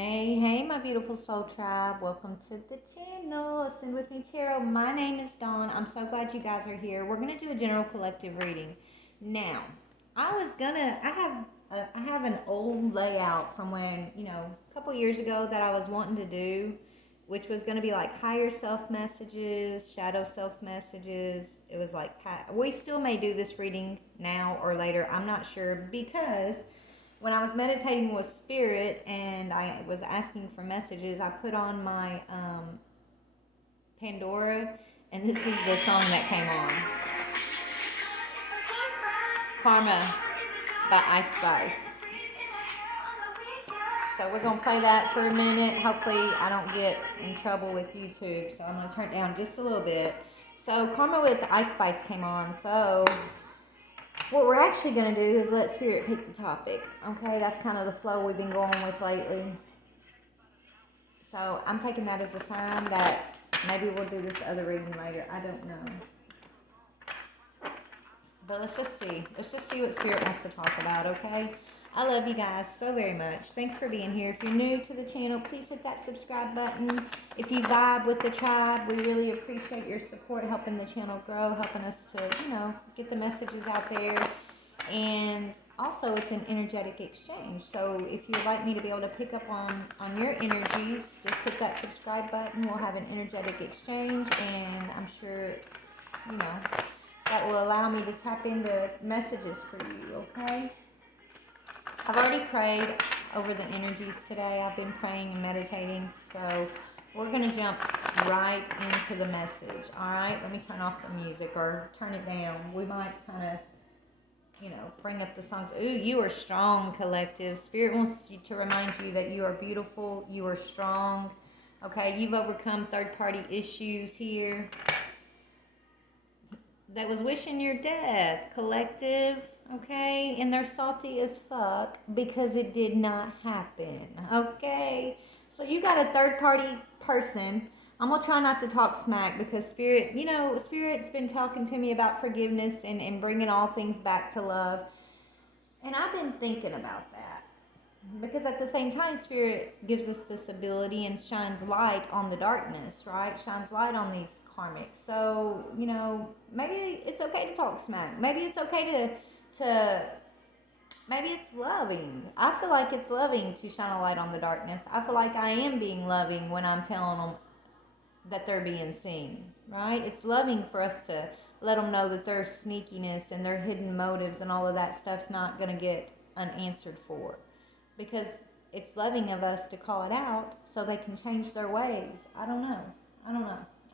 Hey, my beautiful soul tribe. Welcome to the channel. Ascend with me, Tarot. My name is Dawn. I'm so glad you guys are here. We're going to do a general collective reading. Now, I have an old layout from when, a couple years ago that I was wanting to do, which was going to be like higher self messages, shadow self messages. It was like, we still may do this reading now or later. I'm not sure because when I was meditating with spirit and I was asking for messages, I put on my Pandora, and this is the song that came on. Karma by Ice Spice. So we're going to play that for a minute. Hopefully I don't get in trouble with YouTube. So I'm going to turn it down just a little bit. So Karma with Ice Spice came on. So what we're actually going to do is let Spirit pick the topic. Okay, that's kind of the flow we've been going with lately. So I'm taking that as a sign that maybe we'll do this other reading later. I don't know. But let's just see. Let's just see what Spirit wants to talk about, okay? I love you guys so very much. Thanks for being here. If you're new to the channel, please hit that subscribe button. If you vibe with the tribe, we really appreciate your support, helping the channel grow, helping us to, get the messages out there. And also, it's an energetic exchange. So if you'd like me to be able to pick up on your energies, just hit that subscribe button. We'll have an energetic exchange, and I'm sure, that will allow me to tap into messages for you, okay? I've already prayed over the energies today. I've been praying and meditating, so we're going to jump right into the message, all right? Let me turn off the music or turn it down. We might kind of, bring up the songs. Ooh, you are strong, collective. Spirit wants to remind you that you are beautiful, you are strong, okay? You've overcome third-party issues here that was wishing your death, collective. Okay, and they're salty as fuck because it did not happen. Okay, so you got a third party person. I'm gonna try not to talk smack because Spirit, Spirit's been talking to me about forgiveness and bringing all things back to love. And I've been thinking about that because at the same time, Spirit gives us this ability and shines light on the darkness, right? Shines light on these karmic. So, maybe it's okay to talk smack. Maybe it's okay maybe it's loving. I feel like it's loving to shine a light on the darkness. I feel like I am being loving when I'm telling them that they're being seen, right? It's loving for us to let them know that their sneakiness and their hidden motives and all of that stuff's not going to get unanswered for, because it's loving of us to call it out so they can change their ways. I don't know.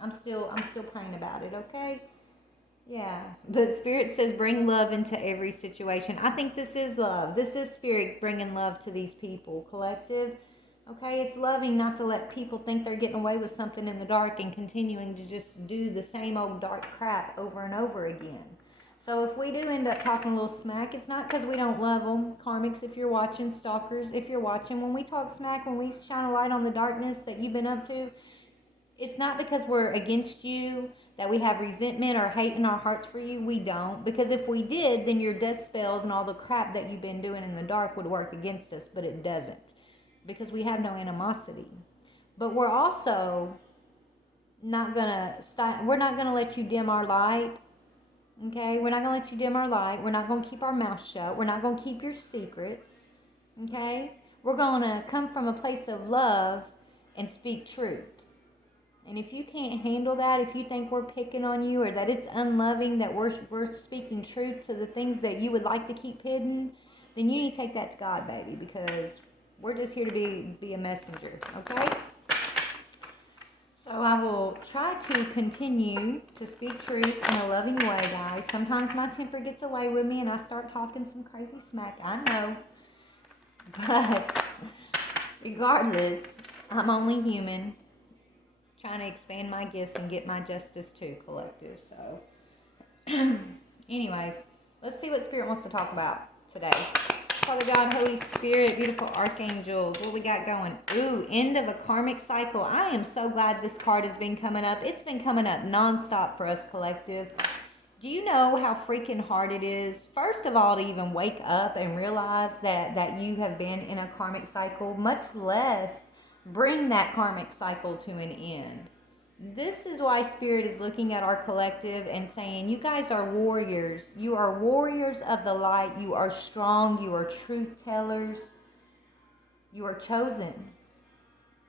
I'm still praying about it, okay? Yeah, but Spirit says bring love into every situation. I think this is love. This is Spirit bringing love to these people, collective. Okay, it's loving not to let people think they're getting away with something in the dark and continuing to just do the same old dark crap over and over again. So if we do end up talking a little smack, it's not because we don't love them. Karmics, if you're watching, stalkers, if you're watching, when we talk smack, when we shine a light on the darkness that you've been up to, it's not because we're against you, that we have resentment or hate in our hearts for you. We don't. Because if we did, then your death spells and all the crap that you've been doing in the dark would work against us, but it doesn't. Because we have no animosity. But we're also not going to stop. We're not going to let you dim our light. Okay? We're not going to let you dim our light. We're not going to keep our mouth shut. We're not going to keep your secrets. Okay? We're going to come from a place of love and speak truth. And if you can't handle that, if you think we're picking on you or that it's unloving, that we're speaking truth to the things that you would like to keep hidden, then you need to take that to God, baby, because we're just here to be a messenger, okay? So I will try to continue to speak truth in a loving way, guys. Sometimes my temper gets away with me and I start talking some crazy smack. I know. But regardless, I'm only human, trying to expand my gifts and get my justice too, collective. So anyways, let's see what Spirit wants to talk about today. Father God, Holy Spirit, beautiful archangels, what we got going? Ooh, end of a karmic cycle. I am so glad this card has been coming up. It's been coming up nonstop for us, collective. Do you know how freaking hard it is, first of all, to even wake up and realize that you have been in a karmic cycle, much less bring that karmic cycle to an end? This is why Spirit is looking at our collective and saying, you guys are warriors. You are warriors of the light. You are strong. You are truth tellers. You are chosen.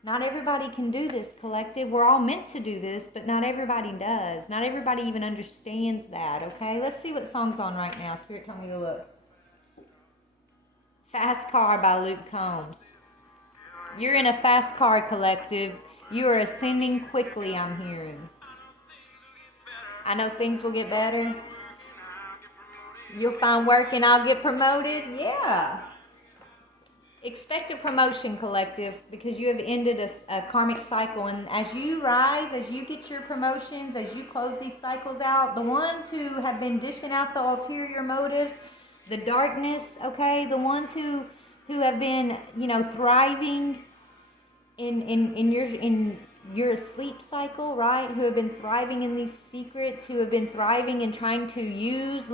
Not everybody can do this, collective. We're all meant to do this, but not everybody does. Not everybody even understands that, okay? Let's see what song's on right now. Spirit told me to look. Fast Car by Luke Combs. You're in a fast car, collective. You are ascending quickly, I'm hearing. I know things will get better. You'll find work and I'll get promoted. Yeah. Expect a promotion, collective, because you have ended a karmic cycle. And as you rise, as you get your promotions, as you close these cycles out, the ones who have been dishing out the ulterior motives, the darkness, okay, the ones who have been, thriving in your sleep cycle, right? Who have been thriving in these secrets, who have been thriving and trying to use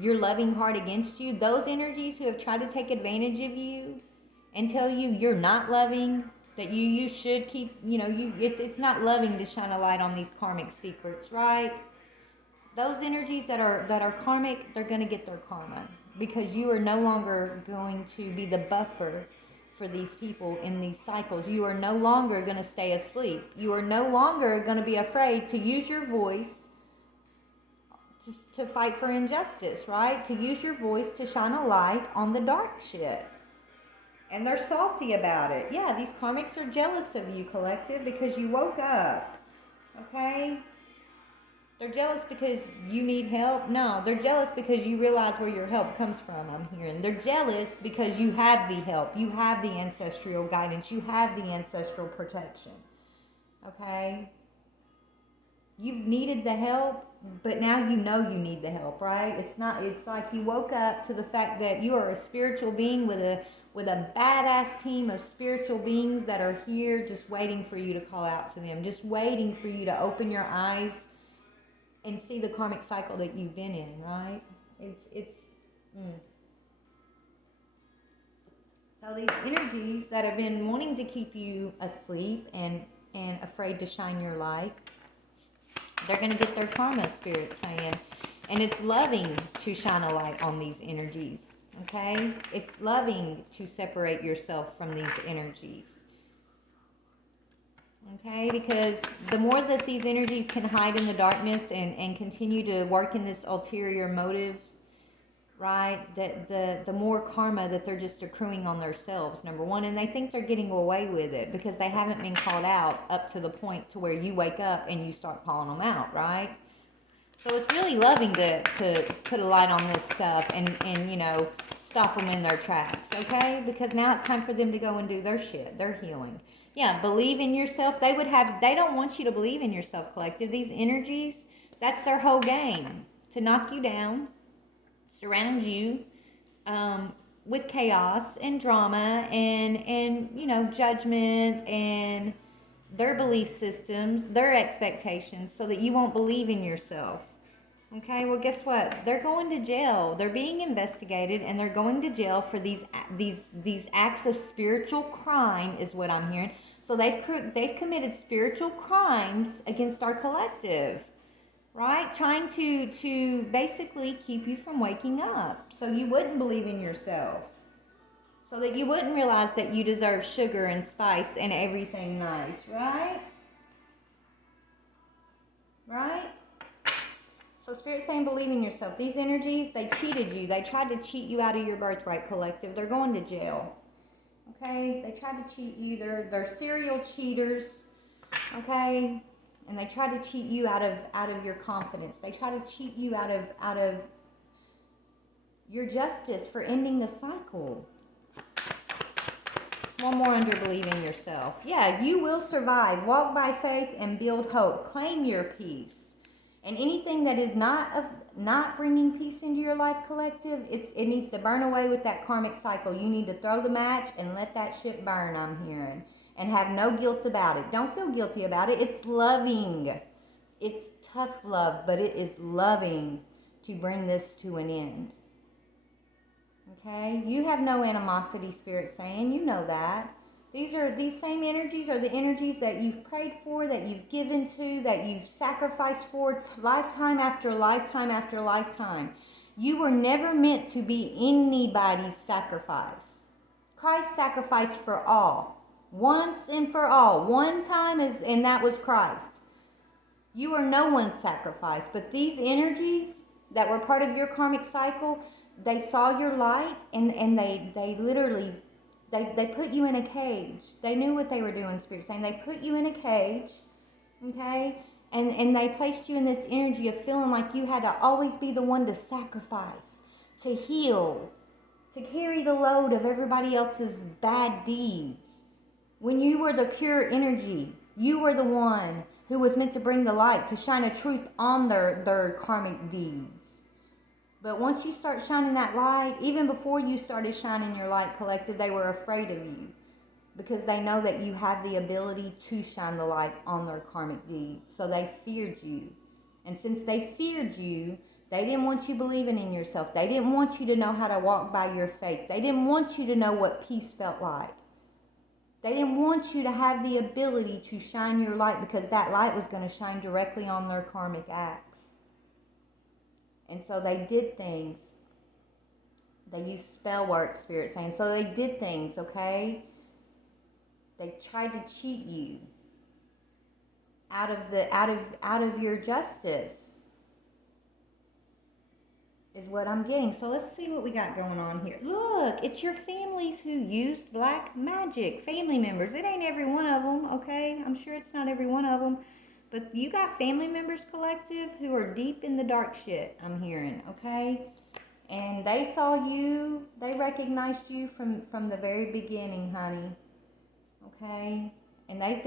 your loving heart against you. Those energies who have tried to take advantage of you and tell you you're not loving, that you should keep, it's not loving to shine a light on these karmic secrets, right? Those energies that are karmic, they're going to get their karma, because you are no longer going to be the buffer for these people in these cycles. You are no longer going to stay asleep. You are no longer going to be afraid to use your voice to fight for injustice, right? To use your voice to shine a light on the dark shit. And they're salty about it. Yeah, these karmics are jealous of you, collective, because you woke up. Okay? They're jealous because you need help? No, they're jealous because you realize where your help comes from, I'm hearing. They're jealous because you have the help. You have the ancestral guidance. You have the ancestral protection. Okay? You've needed the help, but now you know you need the help, right? It's like you woke up to the fact that you are a spiritual being with a badass team of spiritual beings that are here just waiting for you to call out to them, just waiting for you to open your eyes and see the karmic cycle that you've been in, right? So these energies that have been wanting to keep you asleep and afraid to shine your light, they're going to get their karma, Spirit saying. And it's loving to shine a light on these energies, okay? It's loving to separate yourself from these energies. Okay, because the more that these energies can hide in the darkness and continue to work in this ulterior motive, right, the more karma that they're just accruing on themselves, number one. And they think they're getting away with it because they haven't been called out up to the point to where you wake up and you start calling them out, right? So it's really loving to put a light on this stuff and stop them in their tracks, okay? Because now it's time for them to go and do their shit, their healing. Yeah, believe in yourself. They don't want you to believe in yourself, collective. These energies, that's their whole game. To knock you down, surround you with chaos and drama and judgment and their belief systems, their expectations, so that you won't believe in yourself. Okay, well, guess what? They're going to jail. They're being investigated, and they're going to jail for these acts of spiritual crime, is what I'm hearing. So they've committed spiritual crimes against our collective, right? Trying to basically keep you from waking up, so you wouldn't believe in yourself, so that you wouldn't realize that you deserve sugar and spice and everything nice, right? Right? So Spirit's saying believe in yourself. These energies, they cheated you. They tried to cheat you out of your birthright, collective. They're going to jail. Okay? They tried to cheat you. They're serial cheaters. Okay? And they try to cheat you out of your confidence. They try to cheat you out of your justice for ending the cycle. One more under believe in yourself. Yeah, you will survive. Walk by faith and build hope. Claim your peace. And anything that is not bringing peace into your life, collective, it needs to burn away with that karmic cycle. You need to throw the match and let that shit burn, I'm hearing. And have no guilt about it. Don't feel guilty about it. It's loving. It's tough love, but it is loving to bring this to an end. Okay? You have no animosity, Spirit saying. You know that. These same energies are the energies that you've prayed for, that you've given to, that you've sacrificed for lifetime after lifetime after lifetime. You were never meant to be anybody's sacrifice. Christ sacrificed for all. Once and for all. One time and that was Christ. You are no one's sacrifice, but these energies that were part of your karmic cycle, they saw your light and they literally, they put you in a cage. They knew what they were doing, Spirit saying. They put you in a cage, okay? And they placed you in this energy of feeling like you had to always be the one to sacrifice, to heal, to carry the load of everybody else's bad deeds. When you were the pure energy, you were the one who was meant to bring the light, to shine a truth on their karmic deeds. But once you start shining that light, even before you started shining your light, collective, they were afraid of you because they know that you have the ability to shine the light on their karmic deeds. So they feared you. And since they feared you, they didn't want you believing in yourself. They didn't want you to know how to walk by your faith. They didn't want you to know what peace felt like. They didn't want you to have the ability to shine your light because that light was going to shine directly on their karmic acts. And so they did things. They used spell work, Spirit saying. So they did things, okay? They tried to cheat you out of your justice. Is what I'm getting. So let's see what we got going on here. Look, it's your families who used black magic. Family members. It ain't every one of them, okay? I'm sure it's not every one of them. But you got family members, collective, who are deep in the dark shit, I'm hearing, okay? And they saw you. They recognized you from the very beginning, honey. Okay? And they've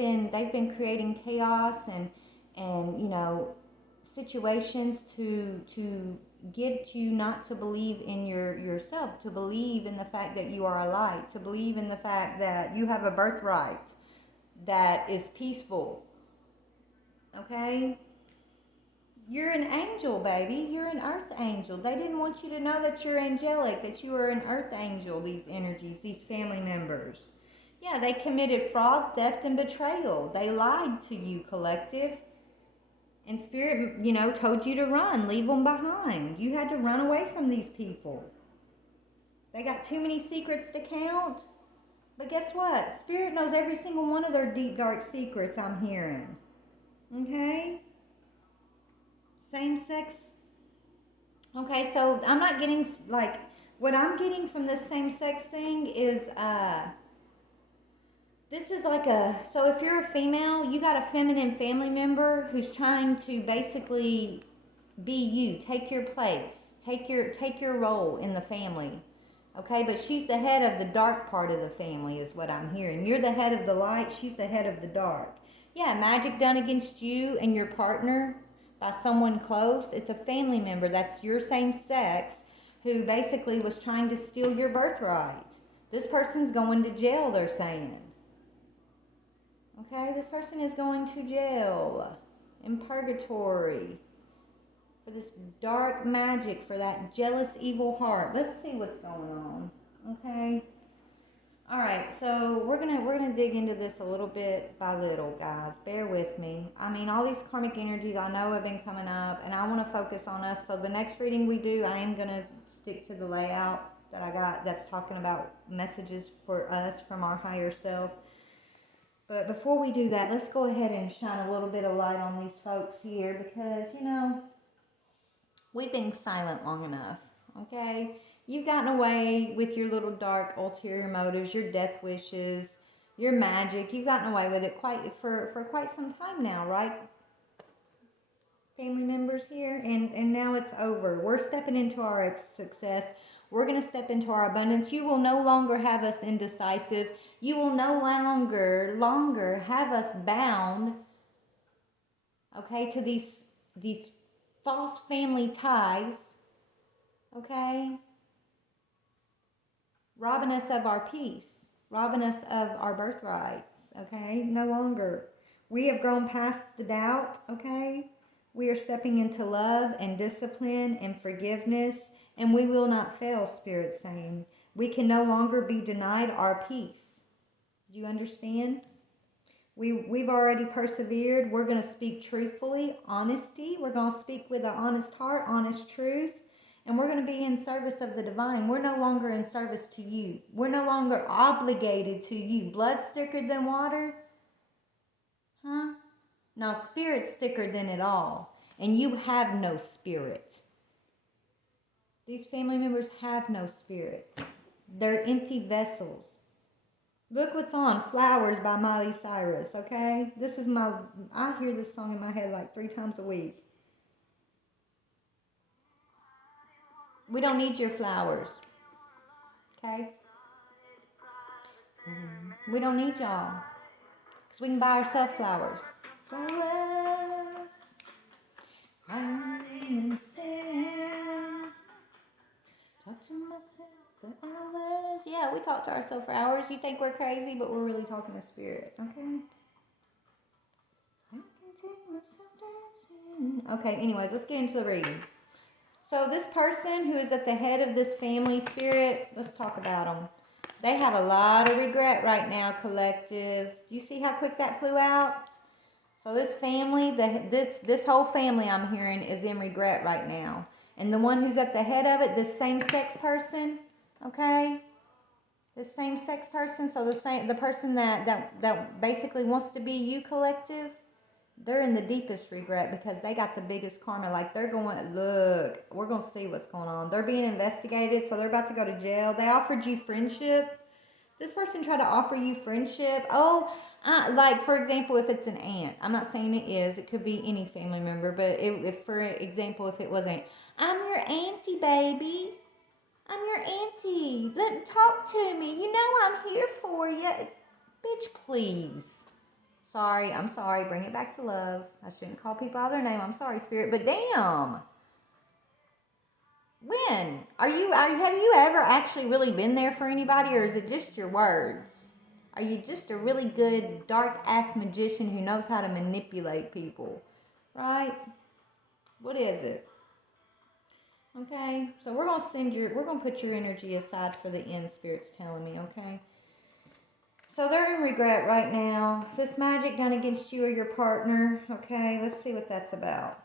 been creating chaos and you know, situations to get you not to believe in yourself, to believe in the fact that you are a light, to believe in the fact that you have a birthright that is peaceful. Okay? You're an angel, baby. You're an earth angel. They didn't want you to know that you're angelic, that you were an earth angel, these energies, these family members. Yeah, they committed fraud, theft, and betrayal. They lied to you, collective. And Spirit, you know, told you to run, leave them behind. You had to run away from these people. They got too many secrets to count. But guess what? Spirit knows every single one of their deep, dark secrets, I'm hearing. Okay? Same sex. Okay, so I'm not getting, like, what I'm getting from this same sex thing is, this is like so if you're a female, you got a feminine family member who's trying to basically be you, take your place, take your role in the family. Okay, but she's the head of the dark part of the family is what I'm hearing. You're the head of the light, she's the head of the dark. Yeah, magic done against you and your partner by someone close. It's a family member that's your same sex who basically was trying to steal your birthright. This person's going to jail, they're saying. Okay, this person is going to jail, in purgatory, for this dark magic, for that jealous, evil heart. Let's see what's going on. Okay. All right, so we're gonna dig into this a little bit by little, guys. Bear with me. I mean, all these karmic energies I know have been coming up, and I want to focus on us. So the next reading we do, I am gonna stick to the layout that I got that's talking about messages for us from our higher self. But before we do that, let's go ahead and shine a little bit of light on these folks here because, you know, we've been silent long enough, okay? You've gotten away with your little dark ulterior motives, your death wishes, your magic. You've gotten away with it for quite some time now, right? Family members here, and now it's over. We're stepping into our success. We're going to step into our abundance. You will no longer have us indecisive. You will no longer have us bound, okay, to these false family ties, okay, robbing us of our peace, robbing us of our birthrights, okay, no longer. We have grown past the doubt, okay. We are stepping into love and discipline and forgiveness, and we will not fail, Spirit saying. We can no longer be denied our peace. Do you understand? We've already persevered. We're going to speak truthfully, honesty. We're going to speak with an honest heart, honest truth. And we're going to be in service of the divine. We're no longer in service to you. We're no longer obligated to you. Blood's thicker than water? Huh? No, spirit's thicker than it all. And you have no spirit. These family members have no spirit. They're empty vessels. Look what's on, Flowers by Miley Cyrus, okay? This is I hear this song in my head like 3 times a week. We don't need your flowers, okay? We don't need y'all, because we can buy ourselves flowers. Flowers, I'm innocent. Talk to myself for hours. Yeah, we talk to ourselves for hours. You think we're crazy, but we're really talking to spirit, okay? I can take myself dancing. Okay, anyways, let's get into the reading. So this person who is at the head of this family spirit, let's talk about them. They have a lot of regret right now, collective. Do you see how quick that flew out? So this family, this whole family I'm hearing is in regret right now. And the one who's at the head of it, this same-sex person, okay? This same-sex person, so the person that basically wants to be you, collective, they're in the deepest regret because they got the biggest karma. Like they're going, look, we're going to see what's going on. They're being investigated, so they're about to go to jail. They offered you friendship. This person tried to offer you friendship. Oh, like for example, if it's an aunt. I'm not saying it is. It could be any family member. But if for example, if it wasn't, I'm your auntie, baby. I'm your auntie. Let me talk to me. You know I'm here for you. Bitch, please. Sorry, I'm sorry. Bring it back to love. I shouldn't call people out their name. I'm sorry, spirit. But damn. When? Have you ever actually really been there for anybody, or is it just your words? Are you just a really good dark-ass magician who knows how to manipulate people? Right? What is it? Okay, so we're gonna put your energy aside for the end, spirit's telling me, okay? So they're in regret right now. This magic done against you or your partner, okay? Let's see what that's about.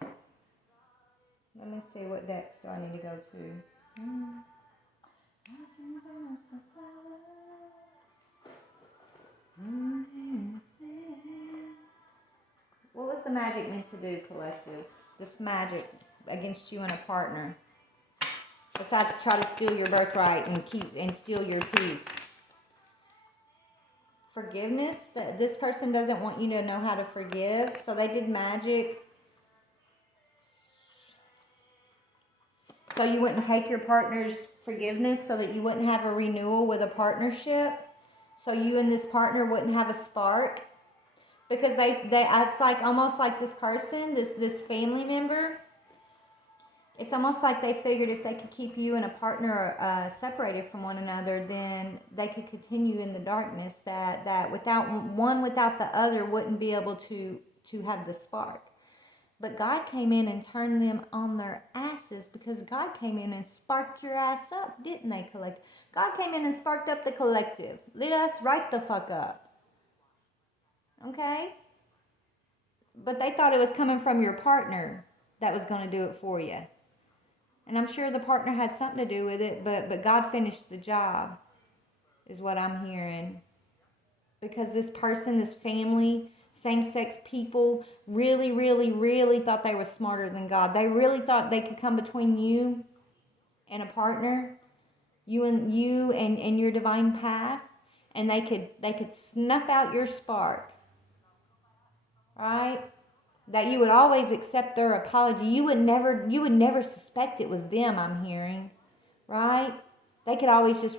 Let me see, what decks do I need to go to? What was the magic meant to do, collective? This magic against you and a partner. Besides try to steal your birthright and steal your peace. Forgiveness. This person doesn't want you to know how to forgive. So they did magic. So you wouldn't take your partner's forgiveness, so that you wouldn't have a renewal with a partnership. So you and this partner wouldn't have a spark. Because it's like almost like this person, this family member. It's almost like they figured if they could keep you and a partner separated from one another, then they could continue in the darkness. That without the other wouldn't be able to have the spark. But God came in and turned them on their asses, because God came in and sparked your ass up, didn't they, collective? God came in and sparked up the collective. Lit us right the fuck up. Okay? But they thought it was coming from your partner that was going to do it for you. And I'm sure the partner had something to do with it, but God finished the job, is what I'm hearing. Because this person, this family, same-sex people, really, really, really thought they were smarter than God. They really thought they could come between you and a partner, you and your divine path, and they could snuff out your spark. Right? That you would always accept their apology. You would never suspect it was them, I'm hearing. Right? They could always just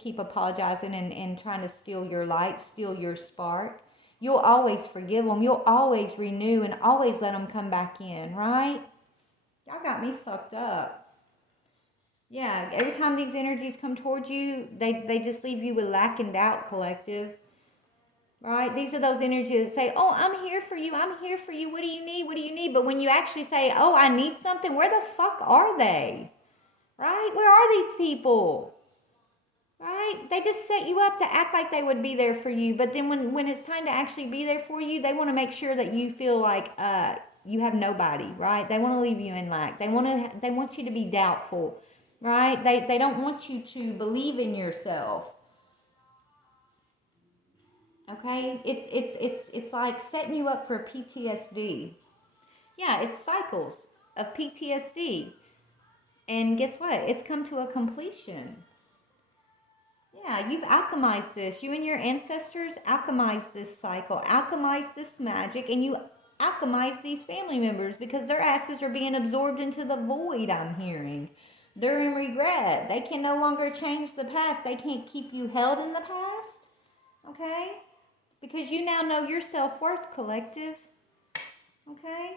keep apologizing and trying to steal your light, steal your spark. You'll always forgive them. You'll always renew and always let them come back in, right? Y'all got me fucked up. Yeah, every time these energies come towards you, they just leave you with lack and doubt, collective. right? These are those energies that say, oh, I'm here for you. I'm here for you. What do you need? What do you need? But when you actually say, oh, I need something, where the fuck are they? Right? Where are these people? Right? They just set you up to act like they would be there for you. But then when it's time to actually be there for you, they want to make sure that you feel like you have nobody, right? They want to leave you in lack. They want you to be doubtful, right? They don't want you to believe in yourself. Okay? It's like setting you up for PTSD. Yeah, it's cycles of PTSD. And guess what? It's come to a completion. Yeah, you've alchemized this. You and your ancestors alchemized this cycle, alchemized this magic, and you alchemize these family members because their asses are being absorbed into the void, I'm hearing. They're in regret. They can no longer change the past. They can't keep you held in the past. Okay? Because you now know your self-worth, collective. Okay?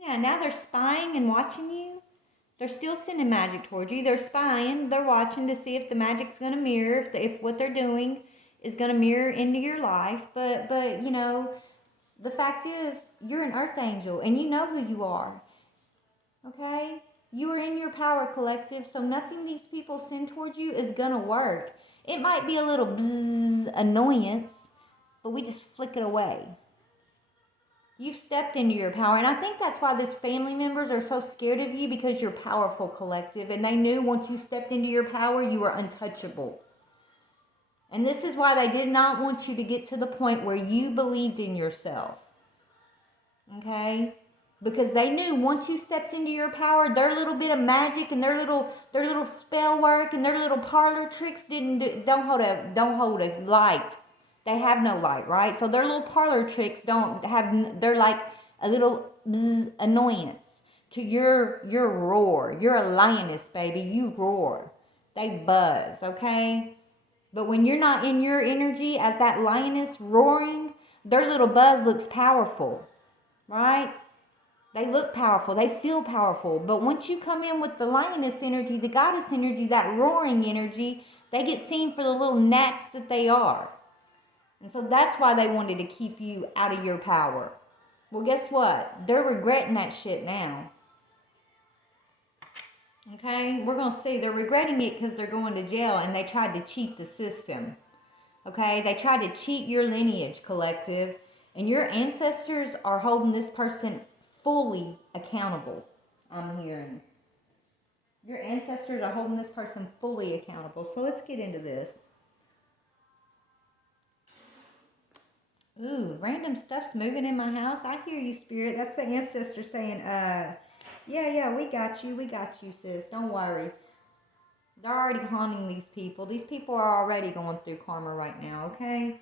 Yeah, now they're spying and watching you. They're still sending magic towards you. They're spying. They're watching to see if the magic's going to mirror, if what they're doing is going to mirror into your life. But you know, the fact is, you're an earth angel, and you know who you are. Okay? You are in your power, collective, so nothing these people send towards you is going to work. It might be a little bzzz annoyance, but we just flick it away. You've stepped into your power, and I think that's why these family members are so scared of you, because you're powerful, collective, and they knew once you stepped into your power, you were untouchable. And this is why they did not want you to get to the point where you believed in yourself. Okay? Because they knew once you stepped into your power, their little bit of magic and their little spell work and their little parlor tricks don't hold a light. They have no light, right? So their little parlor tricks they're like a little annoyance to your roar. You're a lioness, baby. You roar. They buzz, okay? But when you're not in your energy as that lioness roaring, their little buzz looks powerful, right? They look powerful. They feel powerful. But once you come in with the lioness energy, the goddess energy, that roaring energy, they get seen for the little gnats that they are. And so that's why they wanted to keep you out of your power. Well, guess what? They're regretting that shit now. Okay? We're going to see. They're regretting it because they're going to jail and they tried to cheat the system. Okay? They tried to cheat your lineage, collective. And your ancestors are holding this person fully accountable, I'm hearing. Your ancestors are holding this person fully accountable. So let's get into this. Ooh, random stuff's moving in my house. I hear you, Spirit. That's the ancestor saying, yeah, we got you, sis. Don't worry. They're already haunting these people. These people are already going through karma right now, okay?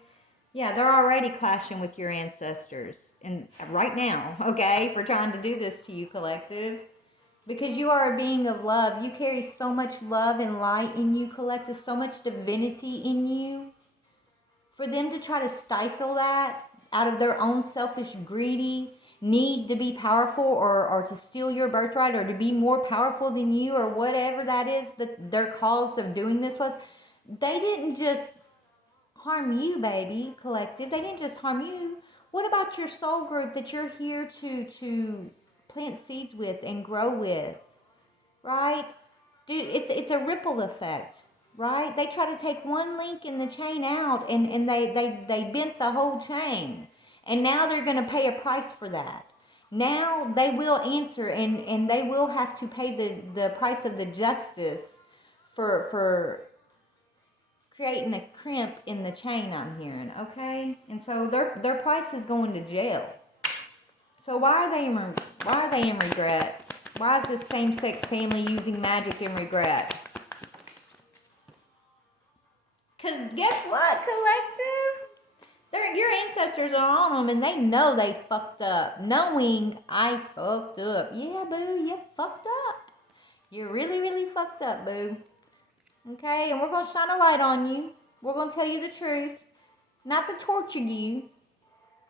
Yeah, they're already clashing with your ancestors. And right now, okay, for trying to do this to you, collective. Because you are a being of love. You carry so much love and light in you, collective. So much divinity in you. For them to try to stifle that out of their own selfish, greedy need to be powerful or to steal your birthright or to be more powerful than you or whatever that is that their cause of doing this was, they didn't just harm you, baby, collective. They didn't just harm you. What about your soul group that you're here to plant seeds with and grow with? Right? Dude, it's a ripple effect. Right? They try to take one link in the chain out and they bent the whole chain. And now they're going to pay a price for that. Now they will answer and they will have to pay the price of the justice for creating a crimp in the chain, I'm hearing, okay? And so their price is going to jail. So why are they in regret? Why is this same-sex family using magic in regret? Because guess what, collective? Your ancestors are on them and they know they fucked up. Knowing I fucked up. Yeah, boo, you fucked up. You really, really fucked up, boo. Okay, and we're going to shine a light on you. We're going to tell you the truth. Not to torture you,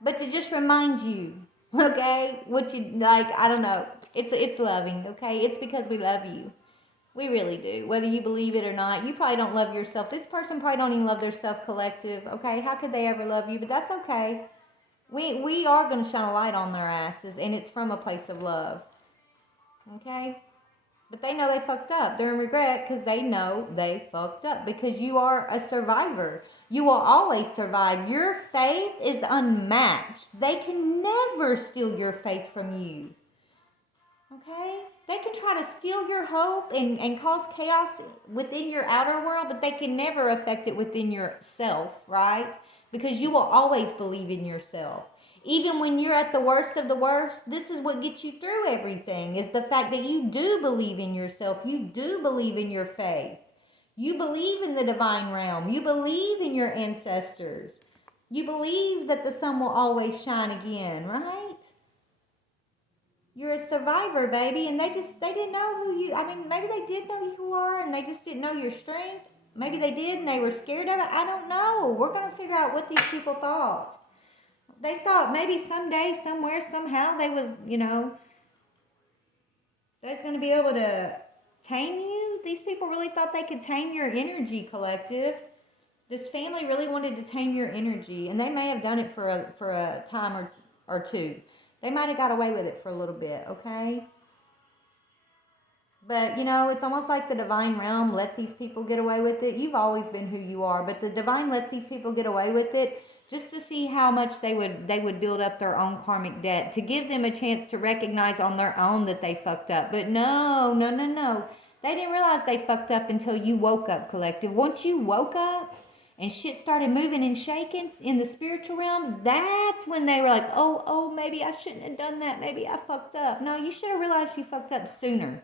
but to just remind you. Okay? What you, like, I don't know. It's loving, okay? It's because we love you. We really do. Whether you believe it or not, you probably don't love yourself. This person probably don't even love their self collective. Okay, how could they ever love you? But that's okay. We are going to shine a light on their asses, and it's from a place of love. Okay? But they know they fucked up. They're in regret because they know they fucked up. Because you are a survivor. You will always survive. Your faith is unmatched. They can never steal your faith from you. Okay? They can try to steal your hope and cause chaos within your outer world, but they can never affect it within yourself, right? Because you will always believe in yourself. Even when you're at the worst of the worst, this is what gets you through everything, is the fact that you do believe in yourself. You do believe in your faith. You believe in the divine realm. You believe in your ancestors. You believe that the sun will always shine again, right? You're a survivor, baby, and they didn't know who you, maybe they did know who you are and they just didn't know your strength. Maybe they did and they were scared of it. I don't know. We're going to figure out what these people thought. They thought maybe someday, somewhere, somehow they was, that's going to be able to tame you. These people really thought they could tame your energy, collective. This family really wanted to tame your energy, and they may have done it for a time or two. They might have got away with it for a little bit, okay? But, it's almost like the divine realm let these people get away with it. You've always been who you are, but the divine let these people get away with it just to see how much they would build up their own karmic debt, to give them a chance to recognize on their own that they fucked up. But no. They didn't realize they fucked up until you woke up, collective. Once you woke up and shit started moving and shaking in the spiritual realms, that's when they were like, oh, maybe I shouldn't have done that. Maybe I fucked up. No, you should have realized you fucked up sooner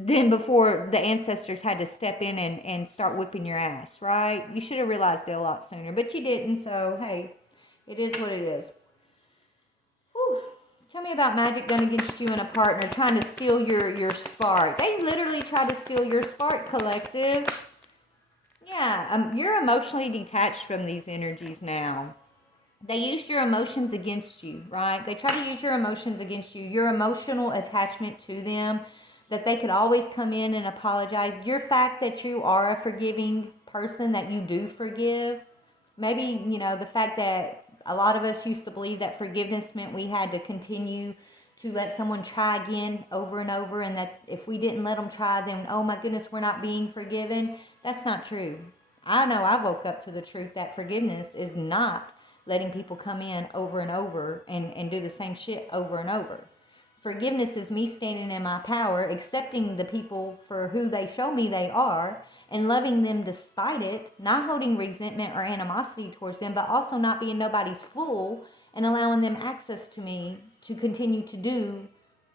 than before the ancestors had to step in and start whipping your ass, right? You should have realized it a lot sooner, but you didn't, so hey, it is what it is. Whew. Tell me about magic done against you and a partner trying to steal your spark. They literally tried to steal your spark, collective. Yeah, you're emotionally detached from these energies now. They use your emotions against you, right? They try to use your emotions against you, your emotional attachment to them, that they could always come in and apologize. Your fact that you are a forgiving person, that you do forgive. Maybe, the fact that a lot of us used to believe that forgiveness meant we had to continue to let someone try again over and over, and that if we didn't let them try, then, oh my goodness, we're not being forgiven. That's not true. I know I woke up to the truth that forgiveness is not letting people come in over and over and do the same shit over and over. Forgiveness is me standing in my power, accepting the people for who they show me they are, and loving them despite it, not holding resentment or animosity towards them, but also not being nobody's fool and allowing them access to me to continue to do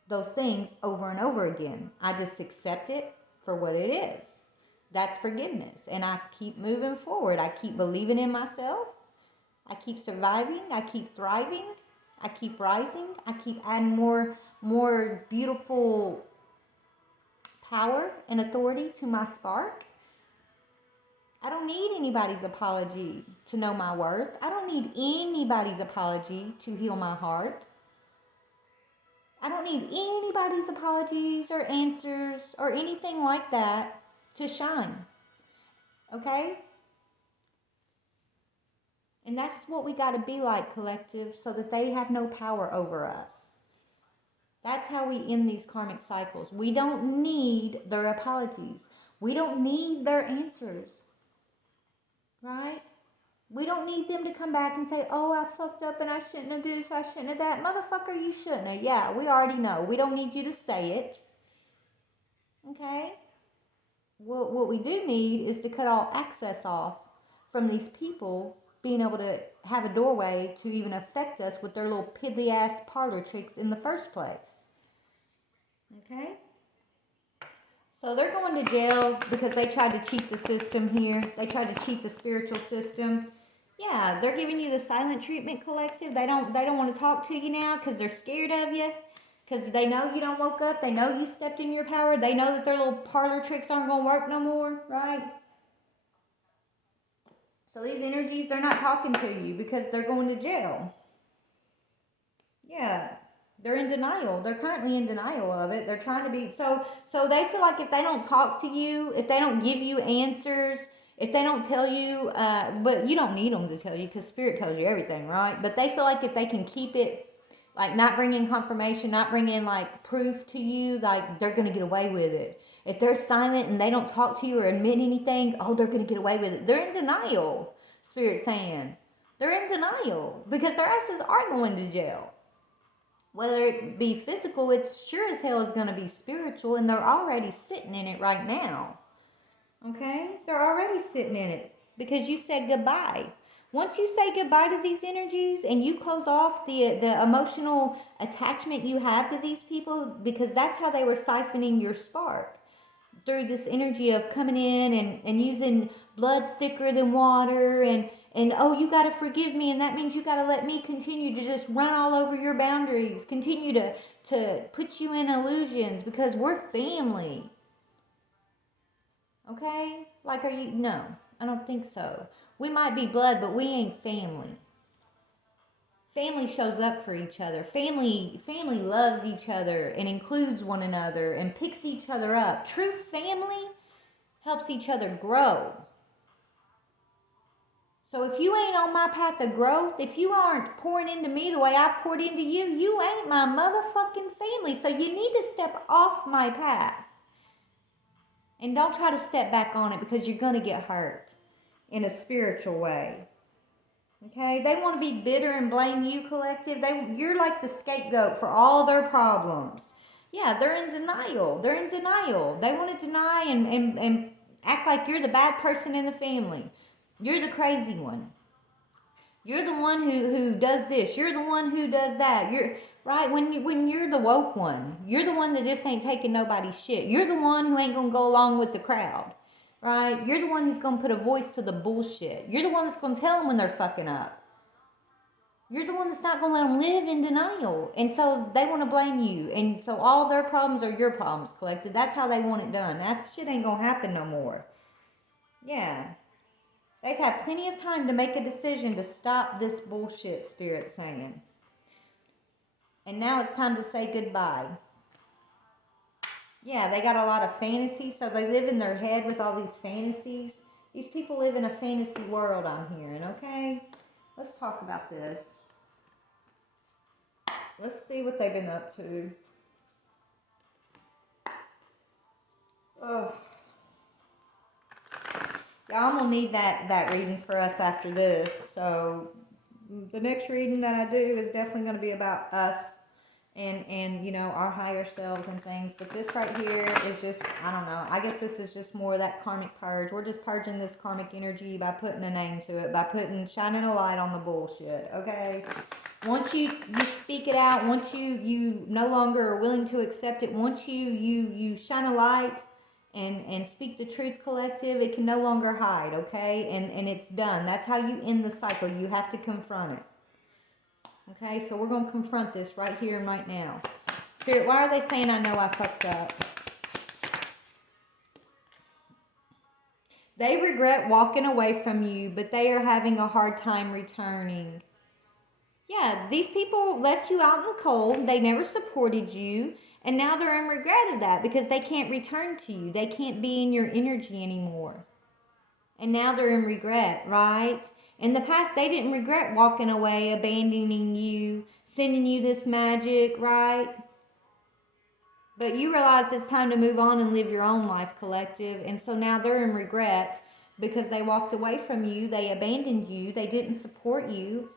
those things over and over again. I just accept it for what it is. That's forgiveness. And I keep moving forward. I keep believing in myself. I keep surviving. I keep thriving. I keep rising. I keep adding more beautiful power and authority to my spark. I don't need anybody's apology to know my worth. I don't need anybody's apology to heal my heart. I don't need anybody's apologies or answers or anything like that to shine. Okay? And that's what we got to be like, collective, so that they have no power over us. That's how we end these karmic cycles. We don't need their apologies. We don't need their answers. Right? We don't need them to come back and say, oh, I fucked up and I shouldn't have this, I shouldn't have that. Motherfucker, you shouldn't have. Yeah, we already know. We don't need you to say it. Okay? What we do need is to cut all access off from these people being able to have a doorway to even affect us with their little piddly ass parlor tricks in the first place. Okay? So they're going to jail because they tried to cheat the system here. They tried to cheat the spiritual system. Yeah, they're giving you the silent treatment, collective. They don't want to talk to you now because they're scared of you. Because they know you don't woke up. They know you stepped in your power. They know that their little parlor tricks aren't going to work no more, right? So these energies, they're not talking to you because they're going to jail. Yeah. They're in denial. They're currently in denial of it. They're trying to be so they feel like if they don't talk to you, if they don't give you answers, if they don't tell you, but you don't need them to tell you because Spirit tells you everything, right? But they feel like if they can keep it, like not bring in confirmation, not bring in like proof to you, like they're gonna get away with it. If they're silent and they don't talk to you or admit anything, oh, they're gonna get away with it. They're in denial. Spirit saying they're in denial because their asses are going to jail. Whether it be physical, it sure as hell is going to be spiritual, and they're already sitting in it right now. Okay? They're already sitting in it because you said goodbye. Once you say goodbye to these energies and you close off the emotional attachment you have to these people, because that's how they were siphoning your spark. Through this energy of coming in and using blood thicker than water and oh, you got to forgive me, and that means you got to let me continue to just run all over your boundaries, continue to put you in illusions because we're family. Okay? Like, are you? No, I don't think so. We might be blood, but we ain't family. Family shows up for each other. Family loves each other and includes one another and picks each other up. True family helps each other grow. So if you ain't on my path of growth, if you aren't pouring into me the way I've poured into you, you ain't my motherfucking family. So you need to step off my path. And don't try to step back on it because you're going to get hurt in a spiritual way. Okay, they want to be bitter and blame you, collective. You're like the scapegoat for all their problems. Yeah, they're in denial. They're in denial. They want to deny and act like you're the bad person in the family. You're the crazy one. You're the one who does this. You're the one who does that. You're right when you're the woke one. You're the one that just ain't taking nobody's shit. You're the one who ain't gonna go along with the crowd. Right? You're the one who's going to put a voice to the bullshit. You're the one that's going to tell them when they're fucking up. You're the one that's not going to let them live in denial. And so they want to blame you. And so all their problems are your problems, collective. That's how they want it done. That shit ain't going to happen no more. Yeah. They've had plenty of time to make a decision to stop this bullshit, Spirit saying. And now it's time to say goodbye. Yeah, they got a lot of fantasies, so they live in their head with all these fantasies. These people live in a fantasy world, I'm hearing, okay? Let's talk about this. Let's see what they've been up to. Oh. Yeah, I'm going to need that reading for us after this. So, the next reading that I do is definitely going to be about us. And you know, our higher selves and things. But this right here is just, I don't know, I guess this is just more of that karmic purge. We're just purging this karmic energy by putting a name to it, by shining a light on the bullshit, okay? Once you speak it out, once you no longer are willing to accept it, once you shine a light and speak the truth, collective, it can no longer hide, okay? And it's done. That's how you end the cycle. You have to confront it. Okay, so we're going to confront this right here and right now. Spirit, why are they saying I know I fucked up? They regret walking away from you, but they are having a hard time returning. Yeah, these people left you out in the cold. They never supported you. And now they're in regret of that because they can't return to you. They can't be in your energy anymore. And now they're in regret, right? In the past, they didn't regret walking away, abandoning you, sending you this magic, right? But you realize it's time to move on and live your own life, collective. And so now they're in regret because they walked away from you. They abandoned you. They didn't support you.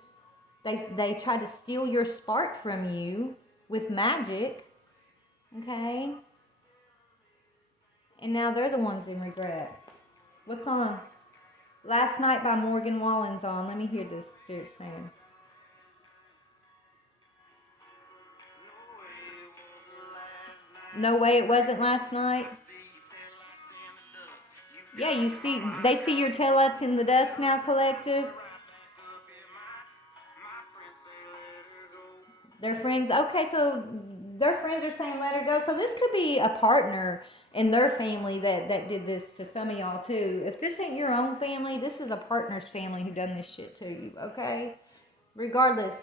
They tried to steal your spark from you with magic. Okay? And now they're the ones in regret. What's on? Last Night by Morgan Wallen's on. Let me hear this Spirit saying. No way it wasn't last night. Yeah, you see, they see your taillights in the dust now, collective. Their friends, okay, so their friends are saying let her go. So this could be a partner in their family that did this to some of y'all too. If this ain't your own family, this is a partner's family who done this shit to you, okay? Regardless,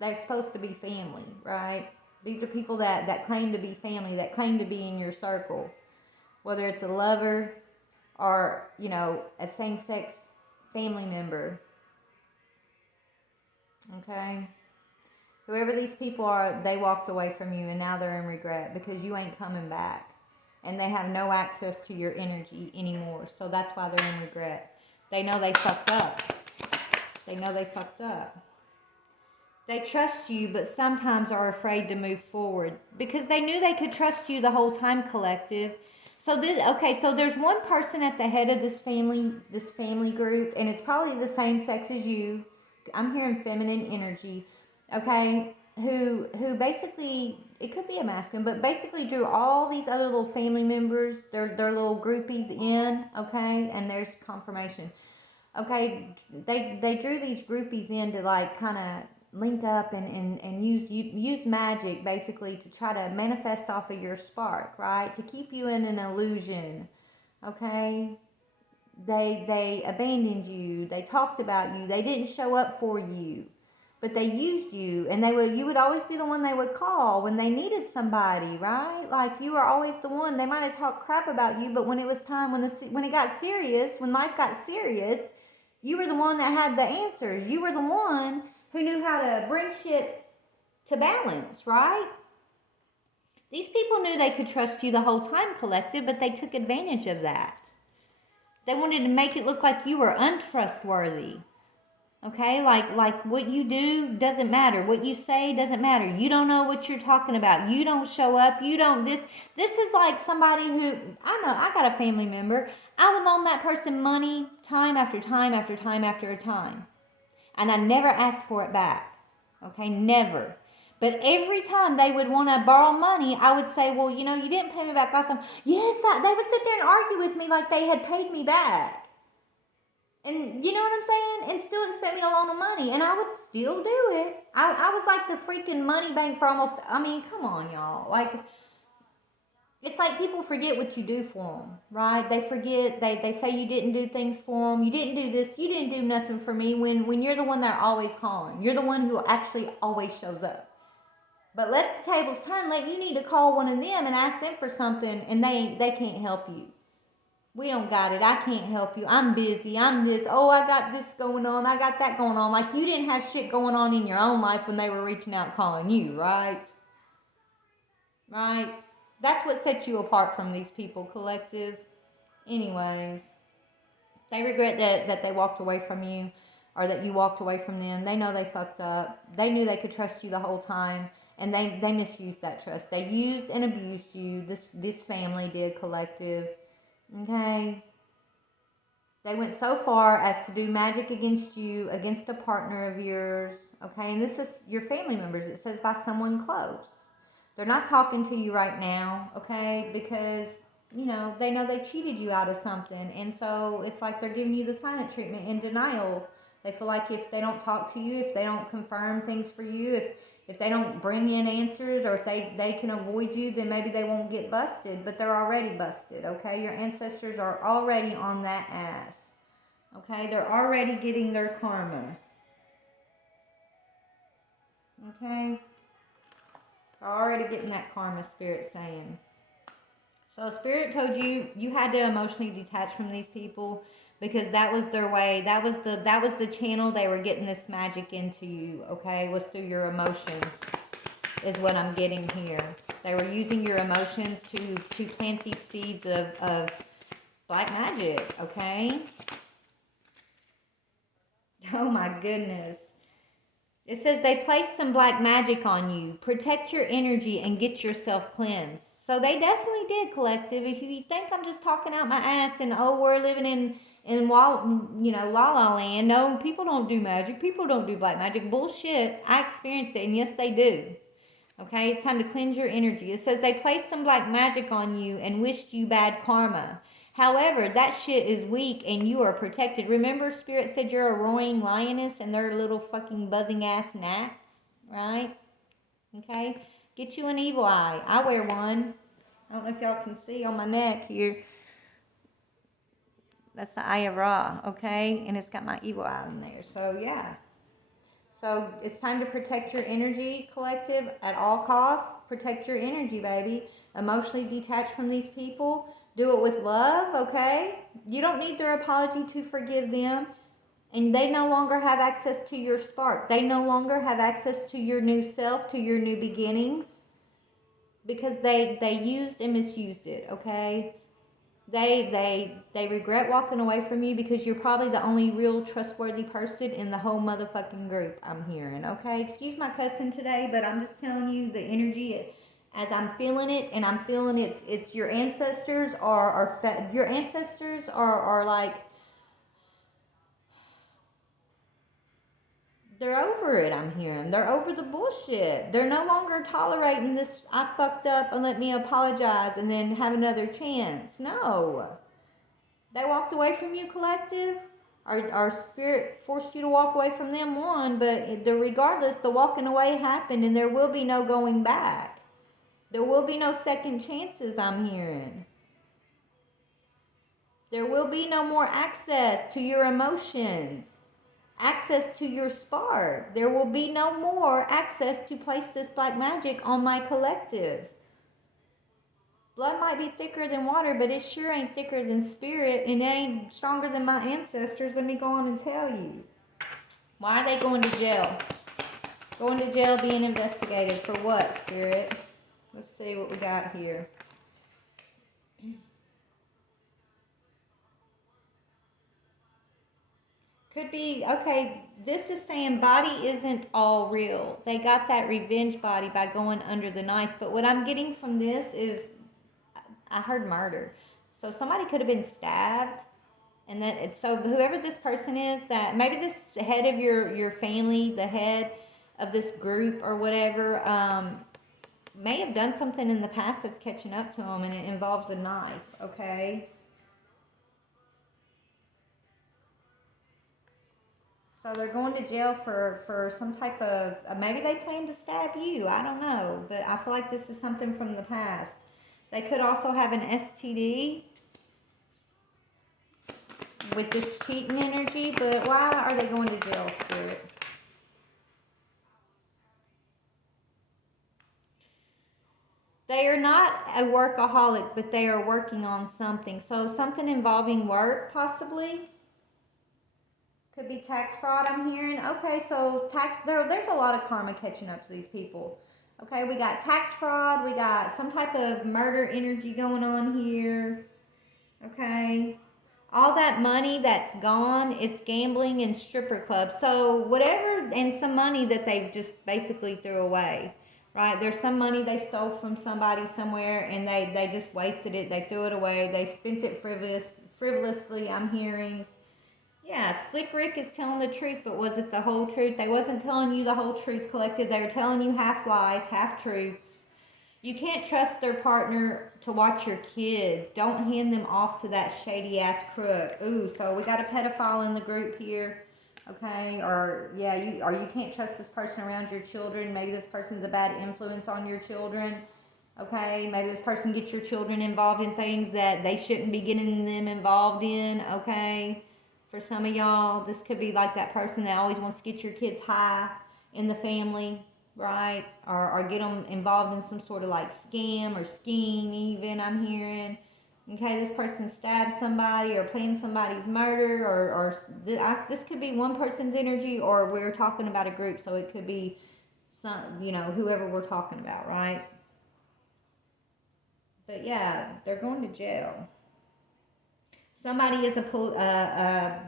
they're supposed to be family, right? These are people that claim to be family, that claim to be in your circle. Whether it's a lover or, a same-sex family member. Okay? Whoever these people are, they walked away from you and now they're in regret because you ain't coming back. And they have no access to your energy anymore. So that's why they're in regret. They know they fucked up. They know they fucked up. They trust you, but sometimes are afraid to move forward because they knew they could trust you the whole time, collective. So there's one person at the head of this family group, and it's probably the same sex as you. I'm hearing feminine energy, okay? Who basically, it could be a masculine, but basically drew all these other little family members, their little groupies in, okay? And there's confirmation. Okay, they drew these groupies in to like kind of link up and use magic basically to try to manifest off of your spark, right? To keep you in an illusion. Okay? They abandoned you. They talked about you. They didn't show up for you. But they used you, and you would always be the one they would call when they needed somebody, right? Like you were always the one. They might have talked crap about you, but when it was time, when it got serious, when life got serious, you were the one that had the answers. You were the one who knew how to bring shit to balance, right? These people knew they could trust you the whole time, collective, but they took advantage of that. They wanted to make it look like you were untrustworthy. Okay, like what you do doesn't matter. What you say doesn't matter. You don't know what you're talking about. You don't show up. You don't this. This is like somebody who, I got a family member. I would loan that person money time after time after time after time. And I never asked for it back. Okay, never. But every time they would want to borrow money, I would say, well, you didn't pay me back last time. Yes, they would sit there and argue with me like they had paid me back. And you know what I'm saying? And still expect me to loan them money. And I would still do it. I was like the freaking money bank for almost, come on, y'all. Like, it's like people forget what you do for them, right? They forget, they say you didn't do things for them. You didn't do this. You didn't do nothing for me when you're the one they're always calling. You're the one who actually always shows up. But let the tables turn. Let you need to call one of them and ask them for something, and they can't help you. We don't got it. I can't help you. I'm busy. I'm this. Oh, I got this going on. I got that going on. Like you didn't have shit going on in your own life when they were reaching out calling you, right? Right? That's what sets you apart from these people, collective. Anyways, they regret that they walked away from you or that you walked away from them. They know they fucked up. They knew they could trust you the whole time, and they misused that trust. They used and abused you. This family did, collective. Okay? They went so far as to do magic against you, against a partner of yours. Okay? And this is your family members. It says by someone close. They're not talking to you right now, okay? Because, they know they cheated you out of something. And so it's like they're giving you the silent treatment in denial. They feel like if they don't talk to you, if they don't confirm things for you, if they don't bring in answers, or if they can avoid you, then maybe they won't get busted. But they're already busted, okay? Your ancestors are already on that ass, okay? They're already getting their karma, okay? They're already getting that karma, Spirit saying. So Spirit told you had to emotionally detach from these people because that was their way. That was the channel they were getting this magic into you, okay? Was through your emotions is what I'm getting here. They were using your emotions to plant these seeds of black magic, okay? Oh my goodness. It says they placed some black magic on you. Protect your energy and get yourself cleansed. So they definitely did, collective. If you think I'm just talking out my ass and, we're living in La La Land. No, people don't do magic. People don't do black magic. Bullshit. I experienced it, and yes, they do. Okay, it's time to cleanse your energy. It says they placed some black magic on you and wished you bad karma. However, that shit is weak and you are protected. Remember, Spirit said you're a roaring lioness and they're little fucking buzzing ass gnats, right? Okay? Get you an evil eye. I wear one. I don't know if y'all can see on my neck here. That's the Eye of Ra, okay? And it's got my evil eye in there. So, yeah. So it's time to protect your energy, collective, at all costs. Protect your energy, baby. Emotionally detach from these people. Do it with love, okay? You don't need their apology to forgive them. And they no longer have access to your spark. They no longer have access to your new self, to your new beginnings. Because they used and misused it, okay? They regret walking away from you because you're probably the only real trustworthy person in the whole motherfucking group, I'm hearing, okay? Excuse my cussing today, but I'm just telling you the energy as I'm feeling it, and I'm feeling it's your ancestors your ancestors are like, they're over it, I'm hearing. They're over the bullshit. They're no longer tolerating this, I fucked up and let me apologize and then have another chance. No. They walked away from you, collective. Our spirit forced you to walk away from them, one, but regardless, the walking away happened and there will be no going back. There will be no second chances, I'm hearing. There will be no more access to your emotions, access to your spark. There will be no more access to place this black magic on my collective. Blood might be thicker than water, but it sure ain't thicker than spirit, and it ain't stronger than my ancestors. Let me go on and tell you. Why are they going to jail? Going to jail, being investigated for what, spirit? Let's see what we got here. Could be, okay, this is saying body isn't all real. They got that revenge body by going under the knife. But what I'm getting from this is, I heard murder. So somebody could have been stabbed. And that so whoever this person is, that maybe this head of your family, the head of this group or whatever, may have done something in the past that's catching up to them, and it involves a knife, okay? So they're going to jail for some type of, maybe they plan to stab you, I don't know. But I feel like this is something from the past. They could also have an STD with this cheating energy, but why are they going to jail, spirit? They are not a workaholic, but they are working on something. So something involving work, possibly. Could be tax fraud, I'm hearing. Okay, so there's a lot of karma catching up to these people. Okay, we got tax fraud, we got some type of murder energy going on here. Okay. All that money that's gone, it's gambling and stripper clubs. So whatever, and some money that they've just basically threw away. Right? There's some money they stole from somebody somewhere and they just wasted it. They threw it away. They spent it frivolously, I'm hearing. Yeah, Slick Rick is telling the truth, but was it the whole truth? They wasn't telling you the whole truth, collective. They were telling you half lies, half truths. You can't trust their partner to watch your kids. Don't hand them off to that shady ass crook. Ooh, so we got a pedophile in the group here. Okay, or yeah, you can't trust this person around your children. Maybe this person's a bad influence on your children. Okay, maybe this person gets your children involved in things that they shouldn't be getting them involved in. Okay, for some of y'all, this could be like that person that always wants to get your kids high in the family, right? Or get them involved in some sort of like scam or scheme, even, I'm hearing. Okay, this person stabbed somebody or planned somebody's murder, or this could be one person's energy, or we're talking about a group, so it could be some, whoever we're talking about, right? But yeah, they're going to jail. Somebody is a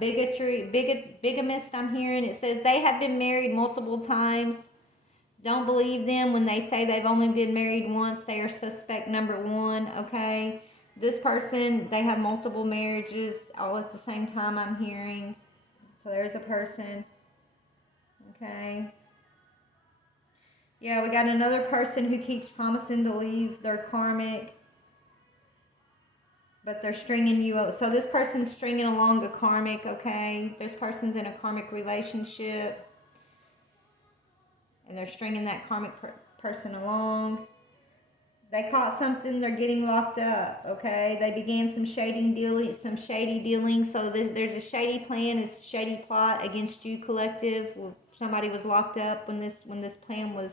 bigamist, I'm hearing. It says they have been married multiple times. Don't believe them when they say they've only been married once. They are suspect number one, okay? This person, they have multiple marriages all at the same time, I'm hearing. So there's a person, okay? Yeah, we got another person who keeps promising to leave their karmic, but they're stringing you up. So this person's stringing along a karmic, okay? This person's in a karmic relationship, and they're stringing that karmic person along. They caught something. They're getting locked up. Okay. They began some shady dealing. So there's a shady plan, a shady plot against you, collective. Somebody was locked up when this plan was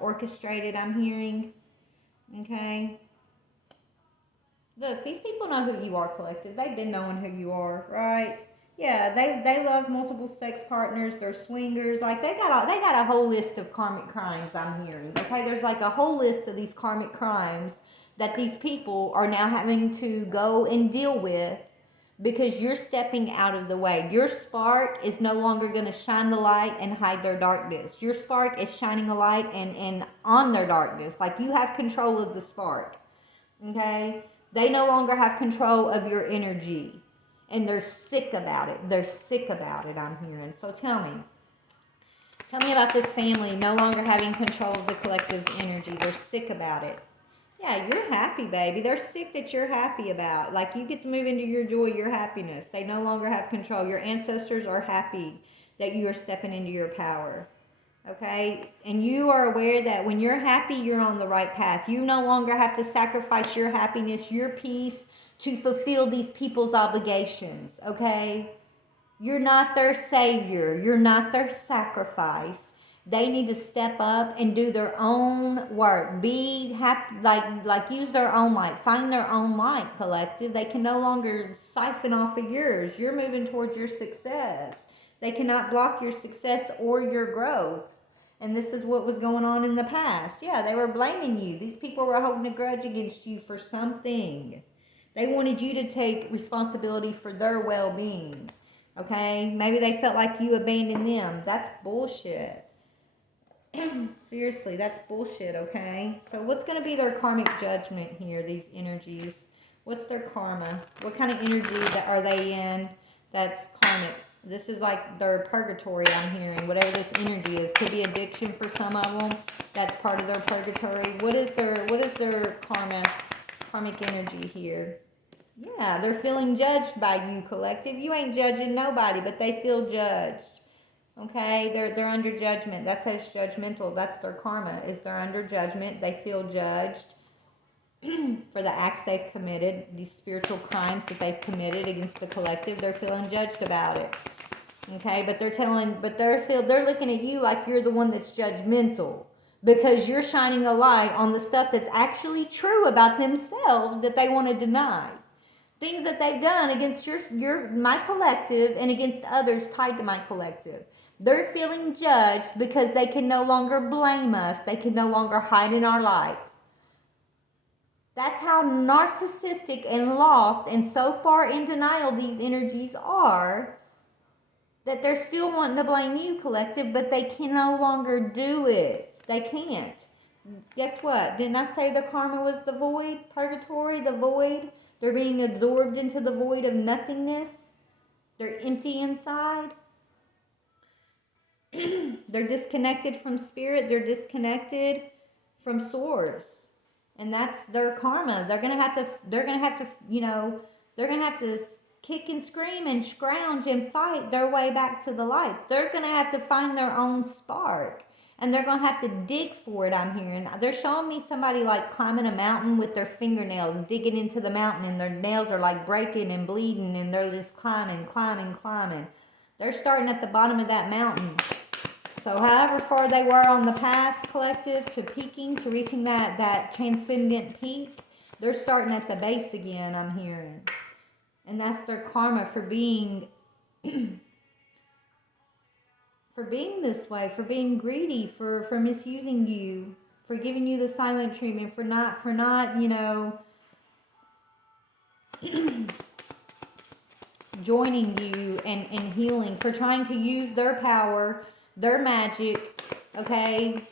orchestrated. I'm hearing. Okay. Look, these people know who you are, collective. They've been knowing who you are, right? Yeah, they love multiple sex partners. They're swingers. Like they got a whole list of karmic crimes. I'm hearing. Okay, there's like a whole list of these karmic crimes that these people are now having to go and deal with because you're stepping out of the way. Your spark is no longer going to shine the light and hide their darkness. Your spark is shining a light and on their darkness. Like you have control of the spark. Okay? They no longer have control of your energy. And they're sick about it. They're sick about it, I'm hearing. So tell me. Tell me about this family no longer having control of the collective's energy. They're sick about it. Yeah, you're happy, baby. They're sick that you're happy about. Like, you get to move into your joy, your happiness. They no longer have control. Your ancestors are happy that you are stepping into your power. Okay? And you are aware that when you're happy, you're on the right path. You no longer have to sacrifice your happiness, your peace, to fulfill these people's obligations. Okay? You're not their savior. You're not their sacrifice. They need to step up and do their own work. Be happy, like use their own light. Find their own light, collective. They can no longer siphon off of yours. You're moving towards your success. They cannot block your success or your growth. And this is what was going on in the past. Yeah, they were blaming you. These people were holding a grudge against you for something. They wanted you to take responsibility for their well-being. Okay? Maybe they felt like you abandoned them. That's bullshit. Seriously, that's bullshit, okay? So what's going to be their karmic judgment here, these energies? What's their karma? What kind of energy are they in that's karmic? This is like their purgatory, I'm hearing. Whatever this energy is. Could be addiction for some of them. That's part of their purgatory. What is their karmic energy here? Yeah, they're feeling judged by you, collective. You ain't judging nobody, but they feel judged. Okay, they're under judgment. That says judgmental. That's their karma. Is they're under judgment. They feel judged for the acts they've committed, these spiritual crimes that they've committed against the collective. They're feeling judged about it. Okay, but they're looking at you like you're the one that's judgmental because you're shining a light on the stuff that's actually true about themselves that they want to deny. Things that they've done against my collective and against others tied to my collective. They're feeling judged because they can no longer blame us. They can no longer hide in our light. That's how narcissistic and lost and so far in denial these energies are, that they're still wanting to blame you, collective, but they can no longer do it. They can't. Guess what? Didn't I say the karma was the void? Purgatory, the void? They're being absorbed into the void of nothingness. They're empty inside. They're disconnected from spirit. They're disconnected from source. And that's their karma. They're gonna have to kick and scream and scrounge and fight their way back to the light. They're gonna have to find their own spark. And they're going to have to dig for it, I'm hearing. They're showing me somebody like climbing a mountain with their fingernails, digging into the mountain, and their nails are like breaking and bleeding, and they're just climbing. They're starting at the bottom of that mountain. So however far they were on the path, collective, to peaking, to reaching that transcendent peak, they're starting at the base again, I'm hearing. And that's their karma for being... for being this way, for being greedy, for misusing you, for giving you the silent treatment, for not joining you and healing, for trying to use their power, their magic, okay,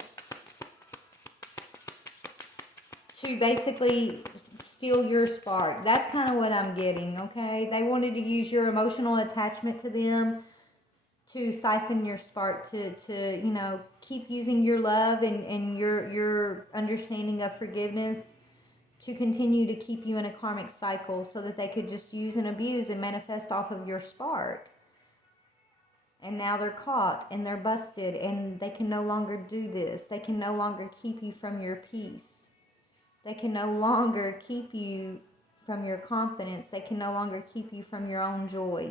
to basically steal your spark. That's kind of what I'm getting, okay? They wanted to use your emotional attachment to them to siphon your spark, to keep using your love and your understanding of forgiveness to continue to keep you in a karmic cycle so that they could just use and abuse and manifest off of your spark. And now they're caught and they're busted and they can no longer do this. They can no longer keep you from your peace. They can no longer keep you from your confidence. They can no longer keep you from your own joy.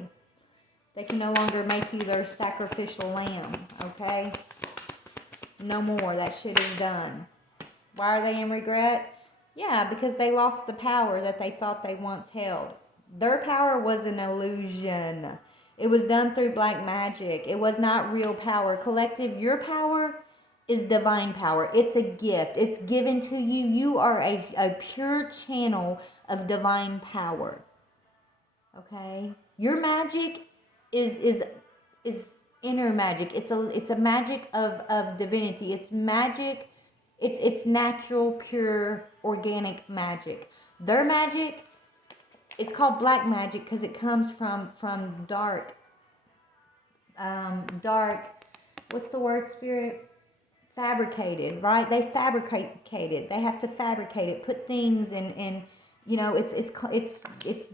They can no longer make you their sacrificial lamb, okay? No more. That shit is done. Why are they in regret? Yeah, because they lost the power that they thought they once held. Their power was an illusion. It was done through black magic. It was not real power. Collective, your power is divine power. It's a gift. It's given to you. You are a pure channel of divine power. Okay? Your magic is inner magic. It's a magic of divinity. It's magic. It's natural, pure, organic magic. Their magic, it's called black magic because it comes from dark. Dark. What's the word, spirit? Fabricated, right? They fabricate it. They have to fabricate it. Put things in. You know, it's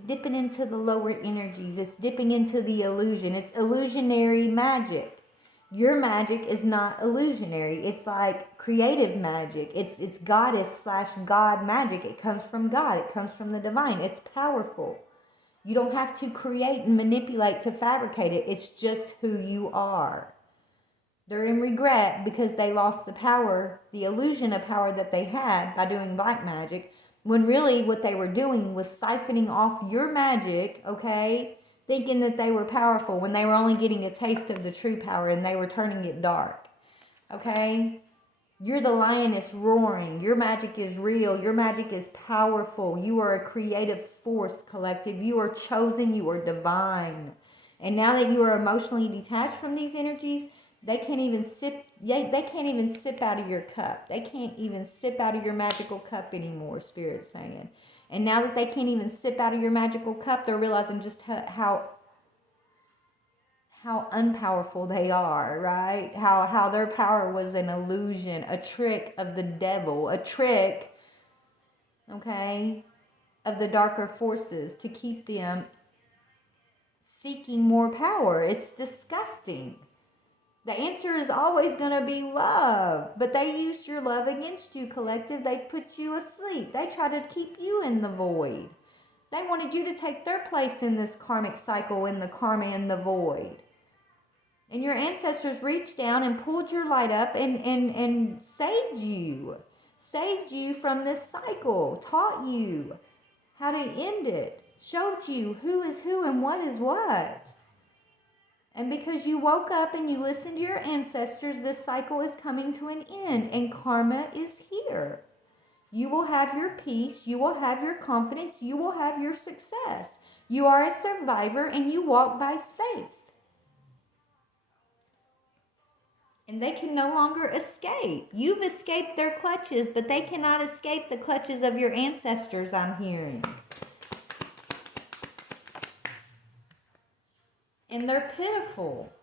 dipping into the lower energies. It's dipping into the illusion. It's illusionary magic. Your magic is not illusionary. It's like creative magic. It's goddess / God magic. It comes from God. It comes from the divine. It's powerful. You don't have to create and manipulate to fabricate it. It's just who you are. They're in regret because they lost the power, the illusion of power that they had by doing black magic, when really what they were doing was siphoning off your magic, okay? Thinking that they were powerful when they were only getting a taste of the true power and they were turning it dark. Okay? You're the lioness roaring. Your magic is real. Your magic is powerful. You are a creative force, collective. You are chosen. You are divine. And now that you are emotionally detached from these energies, they can't even sip. They can't even sip out of your cup. They can't even sip out of your magical cup anymore, Spirit's saying. And now that they can't even sip out of your magical cup, they're realizing just how unpowerful they are, right? How their power was an illusion, a trick of the devil, a trick, okay, of the darker forces to keep them seeking more power. It's disgusting. The answer is always going to be love. But they used your love against you, collective. They put you asleep. They tried to keep you in the void. They wanted you to take their place in this karmic cycle, in the karma, in the void. And your ancestors reached down and pulled your light up and saved you. Saved you from this cycle. Taught you how to end it. Showed you who is who and what is what. And because you woke up and you listened to your ancestors, this cycle is coming to an end and karma is here. You will have your peace, you will have your confidence, you will have your success. You are a survivor and you walk by faith. And they can no longer escape. You've escaped their clutches, but they cannot escape the clutches of your ancestors, I'm hearing. And they're pitiful.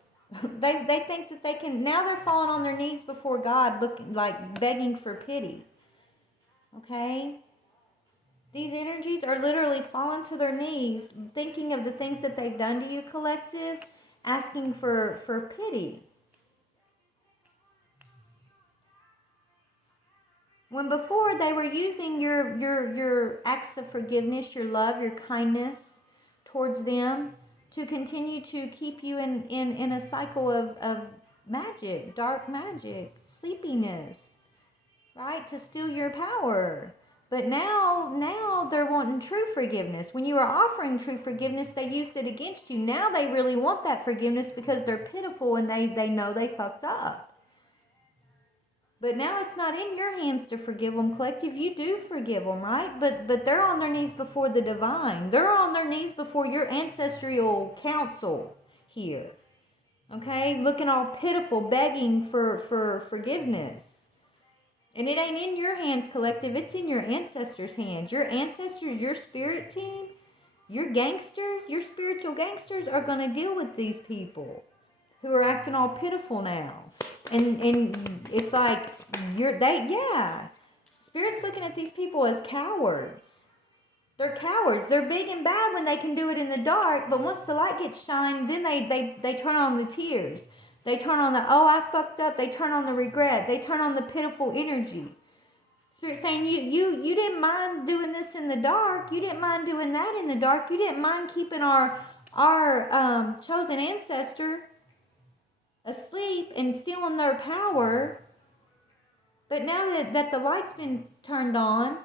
They think that they can, now they're falling on their knees before God, looking like begging for pity. Okay? These energies are literally falling to their knees, thinking of the things that they've done to you, collective, asking for pity. When before they were using your acts of forgiveness, your love, your kindness towards them to continue to keep you in a cycle of magic, dark magic, sleepiness, right? To steal your power. But now they're wanting true forgiveness. When you were offering true forgiveness, they used it against you. Now they really want that forgiveness because they're pitiful and they know they fucked up. But now it's not in your hands to forgive them, collective. You do forgive them, right? But they're on their knees before the divine. They're on their knees before your ancestral council here. Okay? Looking all pitiful, begging for forgiveness. And it ain't in your hands, collective. It's in your ancestors' hands. Your ancestors, your spirit team, your gangsters, your spiritual gangsters are going to deal with these people who are acting all pitiful now. And it's like, Spirit's looking at these people as cowards. They're cowards. They're big and bad when they can do it in the dark, but once the light gets shined, then they turn on the tears. They turn on the, oh, I fucked up. They turn on the regret. They turn on the pitiful energy. Spirit saying you didn't mind doing this in the dark. You didn't mind doing that in the dark. You didn't mind keeping our chosen ancestor asleep and stealing their power. But now that the light's been turned on,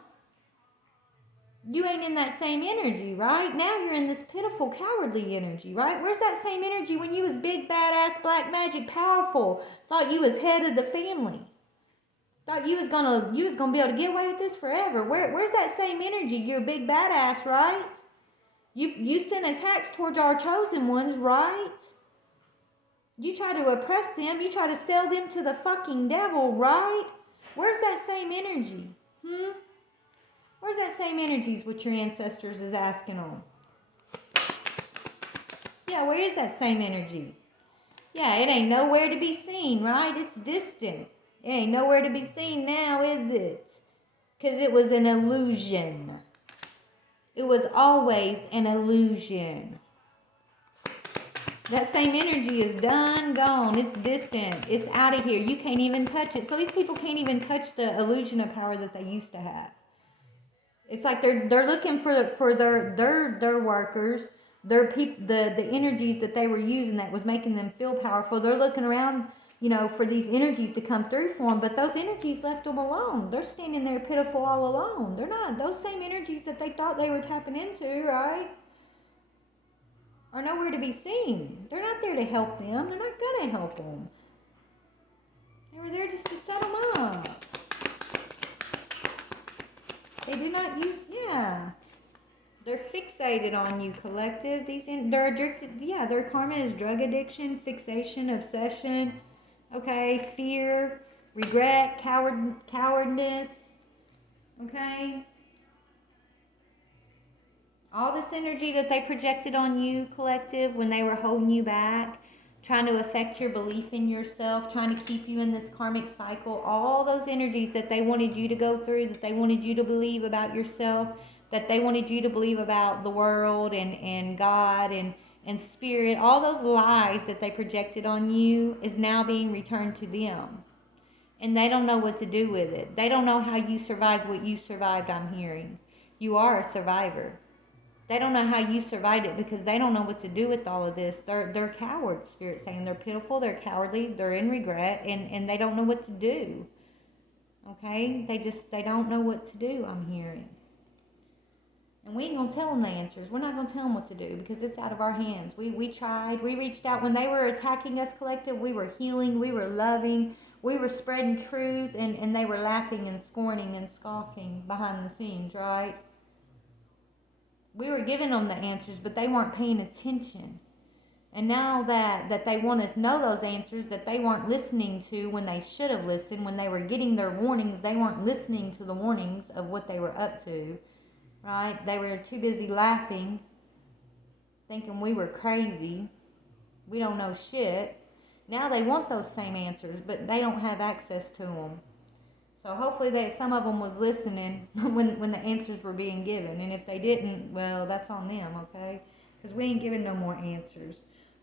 you ain't in that same energy, right? Now you're in this pitiful, cowardly energy, right? Where's that same energy when you was big, badass, black magic, powerful, thought you was head of the family? Thought you was gonna be able to get away with this forever. Where's that same energy? You're a big badass, right? You sent attacks towards our chosen ones, right? You try to oppress them. You try to sell them to the fucking devil, right? Where's that same energy? Where's that same energy is what your ancestors is asking on? Yeah, where is that same energy? Yeah, it ain't nowhere to be seen, right? It's distant. It ain't nowhere to be seen now, is it? Because it was an illusion. It was always an illusion. That same energy is done, gone. It's distant. It's out of here. You can't even touch it. So these people can't even touch the illusion of power that they used to have. It's like they're looking for their workers, their people, the energies that they were using that was making them feel powerful. They're looking around, for these energies to come through for them, but those energies left them alone. They're standing there pitiful all alone. They're not, those same energies that they thought they were tapping into, right, are nowhere to be seen. They're not there to help them. They're not going to help them. They were there just to set them up. They do not use, they're fixated on you, collective. They're addicted, their karma is drug addiction, fixation, obsession, okay, fear, regret, cowardness, okay. All this energy that they projected on you, collective, when they were holding you back, trying to affect your belief in yourself, trying to keep you in this karmic cycle, all those energies that they wanted you to go through, that they wanted you to believe about yourself, that they wanted you to believe about the world and God and spirit, all those lies that they projected on you is now being returned to them. And they don't know what to do with it. They don't know how you survived what you survived, I'm hearing. You are a survivor. They don't know how you survived it because they don't know what to do with all of this. They're cowards, Spirit saying. They're pitiful, they're cowardly, they're in regret, and they don't know what to do. Okay? They don't know what to do, I'm hearing. And we ain't going to tell them the answers. We're not going to tell them what to do because it's out of our hands. We tried. We reached out. When they were attacking us, collective, we were healing. We were loving. We were spreading truth. And they were laughing and scorning and scoffing behind the scenes, right? We were giving them the answers, but they weren't paying attention. And now that they want to know those answers that they weren't listening to when they should have listened, when they were getting their warnings, they weren't listening to the warnings of what they were up to. Right? They were too busy laughing, thinking we were crazy. We don't know shit. Now they want those same answers, but they don't have access to them. So hopefully some of them was listening when the answers were being given. And if they didn't, well, that's on them, okay? Because we ain't giving no more answers.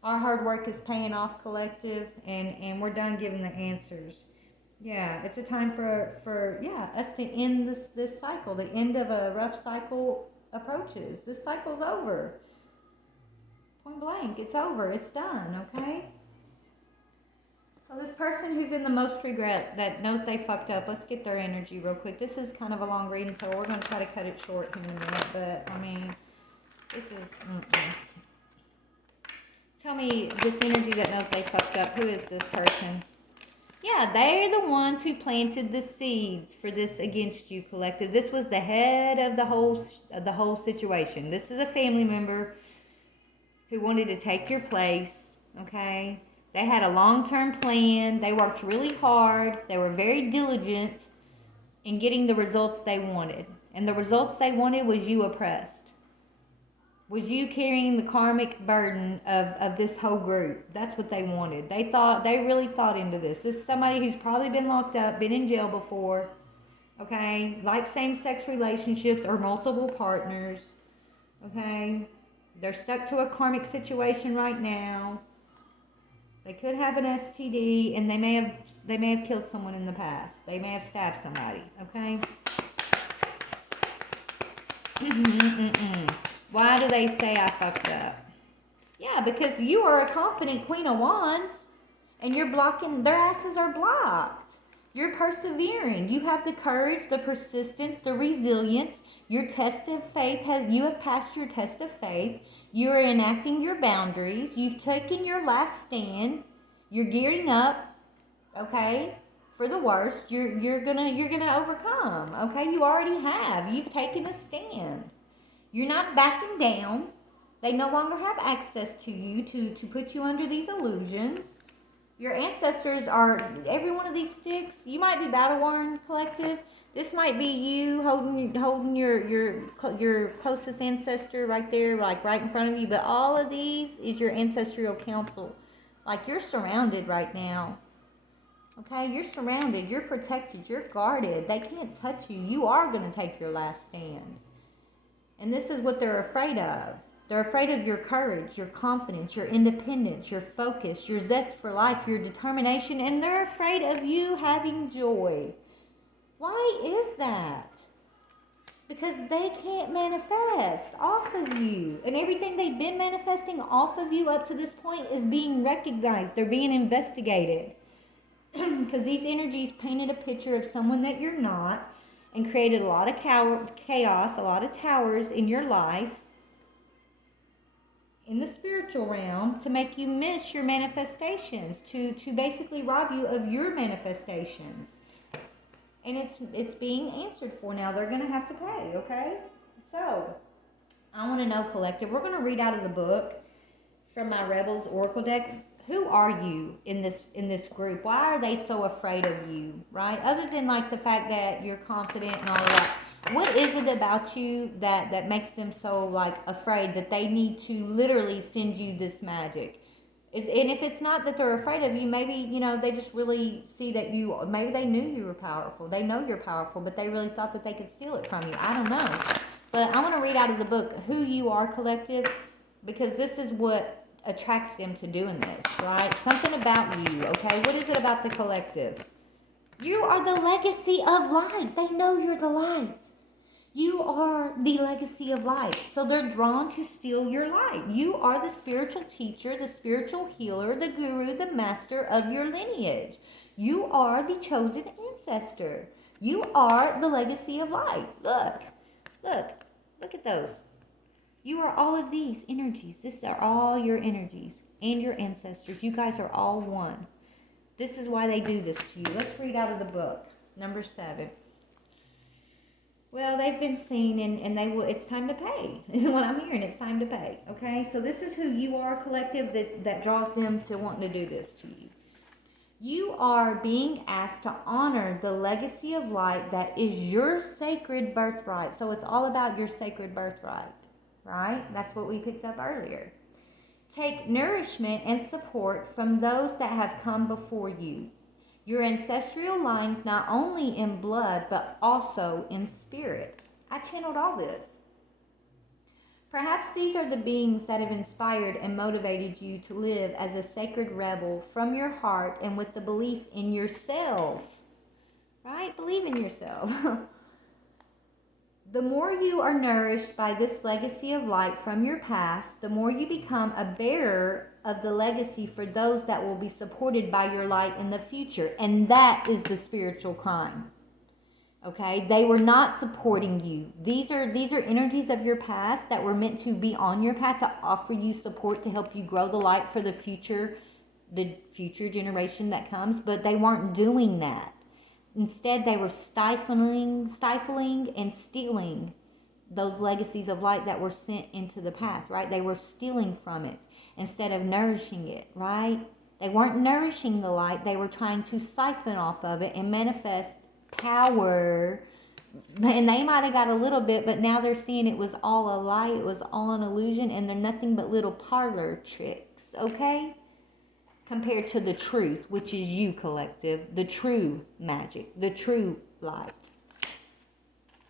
Our hard work is paying off, collective, and we're done giving the answers. Yeah, it's a time for us to end this cycle. The end of a rough cycle approaches. This cycle's over. Point blank, it's over. It's done, okay? So this person who's in the most regret, that knows they fucked up, let's get their energy real quick. This is kind of a long reading, so we're going to try to cut it short here in a minute. But, I mean, this is... Tell me this energy that knows they fucked up. Who is this person? Yeah, they're the ones who planted the seeds for this against you, collective. This was the head of the whole situation. This is a family member who wanted to take your place, okay? They had a long-term plan. They worked really hard. They were very diligent in getting the results they wanted. And the results they wanted was you oppressed. Was you carrying the karmic burden of this whole group. That's what they wanted. They really thought into this. This is somebody who's probably been locked up, been in jail before, okay? Like same-sex relationships or multiple partners, okay? They're stuck to a karmic situation right now. They could have an STD, and they may have killed someone in the past. They may have stabbed somebody, okay? Why do they say I fucked up? Yeah, because you are a confident Queen of Wands, and you're blocking, their asses are blocked. You're persevering. You have the courage, the persistence, the resilience. Your test of faith you have passed your test of faith. You're enacting your boundaries. You've taken your last stand. You're gearing up, okay, for the worst. You're gonna overcome, okay? You already have. You've taken a stand. You're not backing down. They no longer have access to you to put you under these illusions. Your ancestors are, every one of these sticks, you might be battle worn, collective. This might be you holding your closest ancestor right there, like right in front of you. But all of these is your ancestral council. Like, you're surrounded right now. Okay, you're surrounded, you're protected, you're guarded. They can't touch you. You are going to take your last stand. And this is what they're afraid of. They're afraid of your courage, your confidence, your independence, your focus, your zest for life, your determination, and they're afraid of you having joy. Why is that? Because they can't manifest off of you. And everything they've been manifesting off of you up to this point is being recognized. They're being investigated. Because these energies painted a picture of someone that you're not and created a lot of chaos, a lot of towers in your life, in the spiritual realm, to make you miss your manifestations, to basically rob you of your manifestations. And it's being answered for now. They're going to have to pay, okay? So, I want to know, collective, we're going to read out of the book from my Rebels Oracle deck. Who are you in this group? Why are they so afraid of you, right? Other than like the fact that you're confident and all of that. What is it about you that makes them so like afraid that they need to literally send you this magic? And if it's not that they're afraid of you, maybe, they just really see that maybe they knew you were powerful. They know you're powerful, but they really thought that they could steal it from you. I don't know. But I want to read out of the book who you are, collective, because this is what attracts them to doing this, right? Something about you, okay? What is it about the collective? You are the legacy of light. They know you're the light. You are the legacy of light. So they're drawn to steal your light. You are the spiritual teacher, the spiritual healer, the guru, the master of your lineage. You are the chosen ancestor. You are the legacy of light. Look at those. You are all of these energies. These are all your energies and your ancestors. You guys are all one. This is why they do this to you. Let's read out of the book. Number 7. Well, they've been seen and they will. It's time to pay. Is what I'm hearing. It's time to pay. Okay, so this is who you are, collective, that draws them to wanting to do this to you. You are being asked to honor the legacy of light that is your sacred birthright. So it's all about your sacred birthright. Right? That's what we picked up earlier. Take nourishment and support from those that have come before you. Your ancestral lines not only in blood, but also in spirit. I channeled all this. Perhaps these are the beings that have inspired and motivated you to live as a sacred rebel from your heart and with the belief in yourself. Right? Believe in yourself. The more you are nourished by this legacy of light from your past, the more you become a bearer of the legacy for those that will be supported by your light in the future. And that is the spiritual crime. Okay? They were not supporting you. These are energies of your past that were meant to be on your path to offer you support to help you grow the light for the future generation that comes, but they weren't doing that. Instead, they were stifling and stealing those legacies of light that were sent into the path, right? They were stealing from it instead of nourishing it, right? They weren't nourishing the light. They were trying to siphon off of it and manifest power. And they might have got a little bit, but now they're seeing it was all a lie. It was all an illusion, and they're nothing but little parlor tricks, okay? Compared to the truth, which is you, collective, the true magic, the true light.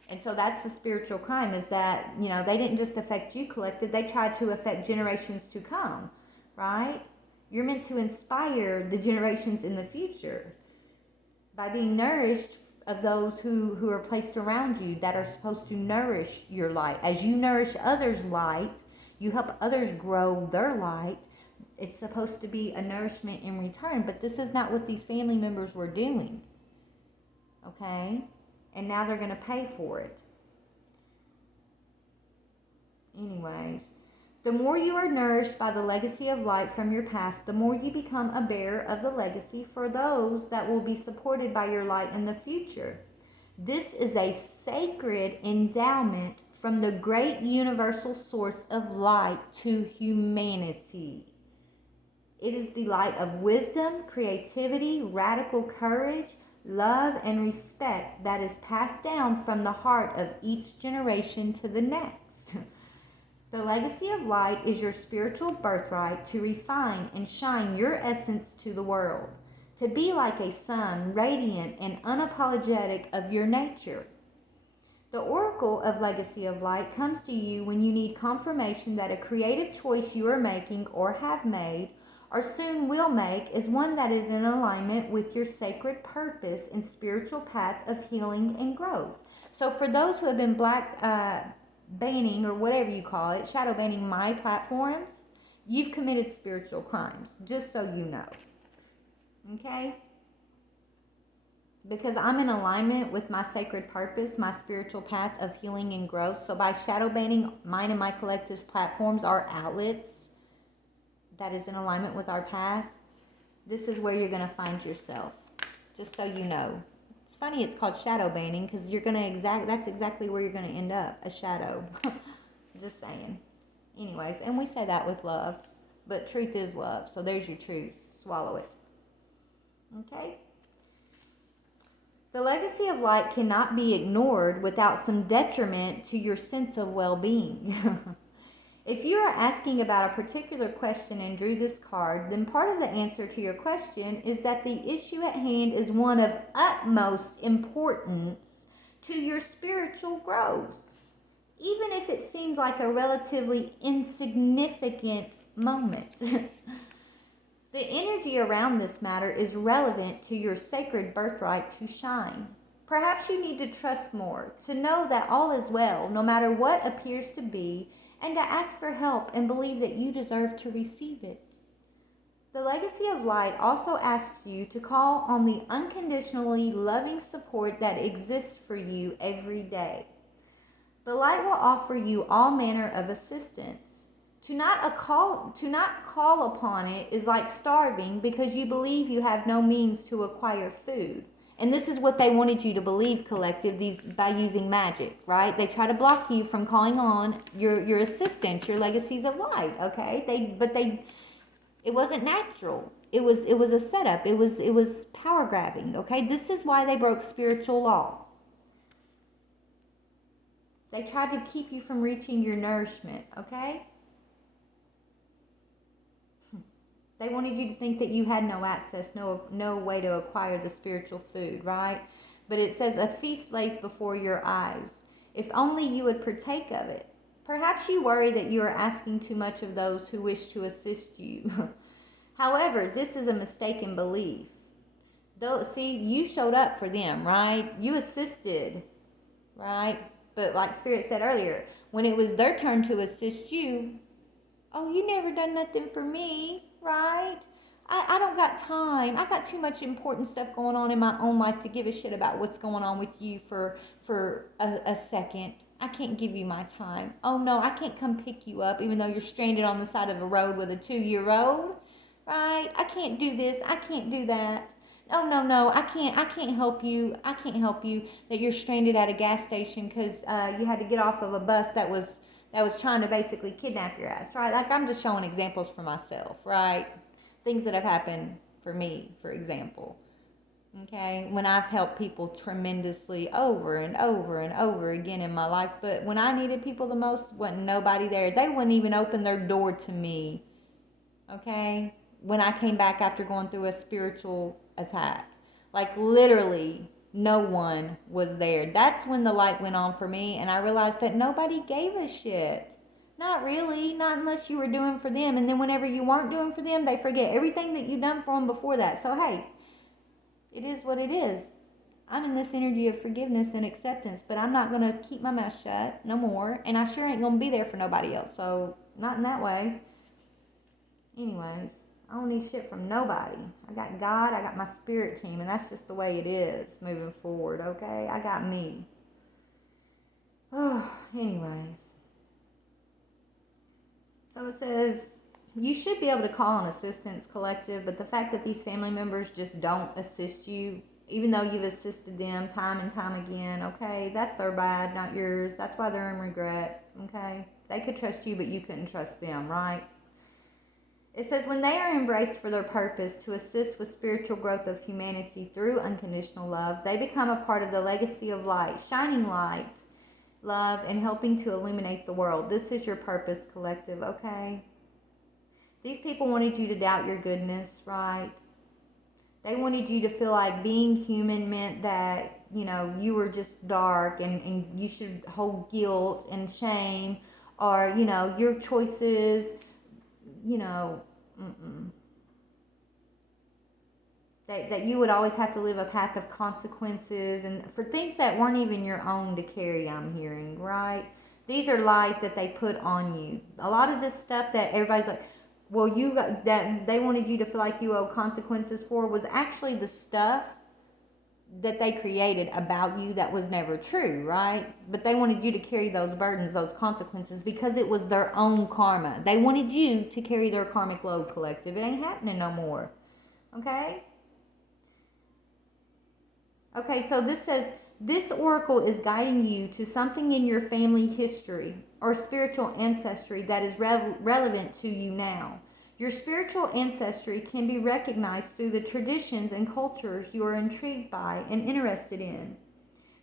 And so that's the spiritual crime, is that, they didn't just affect you, collective, they tried to affect generations to come, right? You're meant to inspire the generations in the future by being nourished of those who are placed around you that are supposed to nourish your light. As you nourish others' light, you help others grow their light. It's supposed to be a nourishment in return, but this is not what these family members were doing. Okay? And now they're going to pay for it. Anyways, the more you are nourished by the legacy of light from your past, the more you become a bearer of the legacy for those that will be supported by your light in the future. This is a sacred endowment from the great universal source of light to humanity. It is the light of wisdom, creativity, radical courage, love, and respect that is passed down from the heart of each generation to the next. The legacy of light is your spiritual birthright to refine and shine your essence to the world, to be like a sun, radiant and unapologetic of your nature. The oracle of legacy of light comes to you when you need confirmation that a creative choice you are making or have made or soon will make is one that is in alignment with your sacred purpose and spiritual path of healing and growth. So for those who have been banning, or whatever you call it, shadow banning my platforms, you've committed spiritual crimes, just so you know. Okay? Because I'm in alignment with my sacred purpose, my spiritual path of healing and growth. So by shadow banning mine and my collective's platforms, our outlets, that is in alignment with our path, this is where you're going to find yourself, just so you know. It's funny it's called shadow banning, because you're going to that's exactly where you're going to end up, a shadow. Just saying. Anyways, and we say that with love, but truth is love, so there's your truth. Swallow it. Okay? The legacy of light cannot be ignored without some detriment to your sense of well-being. If you are asking about a particular question and drew this card, then part of the answer to your question is that the issue at hand is one of utmost importance to your spiritual growth, even if it seemed like a relatively insignificant moment. The energy around this matter is relevant to your sacred birthright to shine. Perhaps you need to trust more, to know that all is well, no matter what appears to be, and to ask for help and believe that you deserve to receive it. The legacy of light also asks you to call on the unconditionally loving support that exists for you every day. The light will offer you all manner of assistance. To not call upon it is like starving because you believe you have no means to acquire food. And this is what they wanted you to believe, collective, by using magic, right? They try to block you from calling on your assistance, your legacies of light, okay? It wasn't natural. It was a setup. It was power grabbing, okay? This is why they broke spiritual law. They tried to keep you from reaching your nourishment, okay? They wanted you to think that you had no access, no way to acquire the spiritual food, right? But it says, a feast lays before your eyes. If only you would partake of it. Perhaps you worry that you are asking too much of those who wish to assist you. However, this is a mistaken belief. See, you showed up for them, right? You assisted, right? But like Spirit said earlier, when it was their turn to assist you, oh, you never done nothing for me, right? I don't got time. I got too much important stuff going on in my own life to give a shit about what's going on with you for a second. I can't give you my time. Oh no, I can't come pick you up even though you're stranded on the side of a road with a 2-year-old, right? I can't do this. I can't do that. Oh no, I can't help you. I can't help you that you're stranded at a gas station because you had to get off of a bus that was trying to basically kidnap your ass, right? Like, I'm just showing examples for myself, right? Things that have happened for me, for example. Okay? When I've helped people tremendously over and over and over again in my life, but when I needed people the most, wasn't nobody there. They wouldn't even open their door to me. Okay? When I came back after going through a spiritual attack. Like, literally, no one was there. That's when the light went on for me, and I realized that nobody gave a shit. Not really, not unless you were doing for them. And then whenever you weren't doing for them, they forget everything that you've done for them before that. So hey, it is what it is. I'm in this energy of forgiveness and acceptance, but I'm not going to keep my mouth shut no more, and I sure ain't going to be there for nobody else, so not in that way. Anyways, I don't need shit from nobody. I got God, I got my spirit team, and that's just the way it is moving forward, okay? I got me. Oh, anyways. So it says, you should be able to call on assistance, collective, but the fact that these family members just don't assist you, even though you've assisted them time and time again, okay, that's their bad, not yours. That's why they're in regret, okay? They could trust you, but you couldn't trust them, right? It says, when they are embraced for their purpose to assist with spiritual growth of humanity through unconditional love, they become a part of the legacy of light, shining light, love, and helping to illuminate the world. This is your purpose, collective, okay? These people wanted you to doubt your goodness, right? They wanted you to feel like being human meant that, you know, you were just dark and you should hold guilt and shame, or, you know, your choices, you know, that you would always have to live a path of consequences and for things that weren't even your own to carry, I'm hearing, right? These are lies that they put on you. A lot of this stuff that everybody's like, well, you got, that they wanted you to feel like you owe consequences for, was actually the stuff that they created about you that was never true, right? But they wanted you to carry those burdens, those consequences, because it was their own karma. They wanted you to carry their karmic load, collective. It ain't happening no more, okay? Okay, so this says, this oracle is guiding you to something in your family history or spiritual ancestry that is relevant to you now. Your spiritual ancestry can be recognized through the traditions and cultures you are intrigued by and interested in.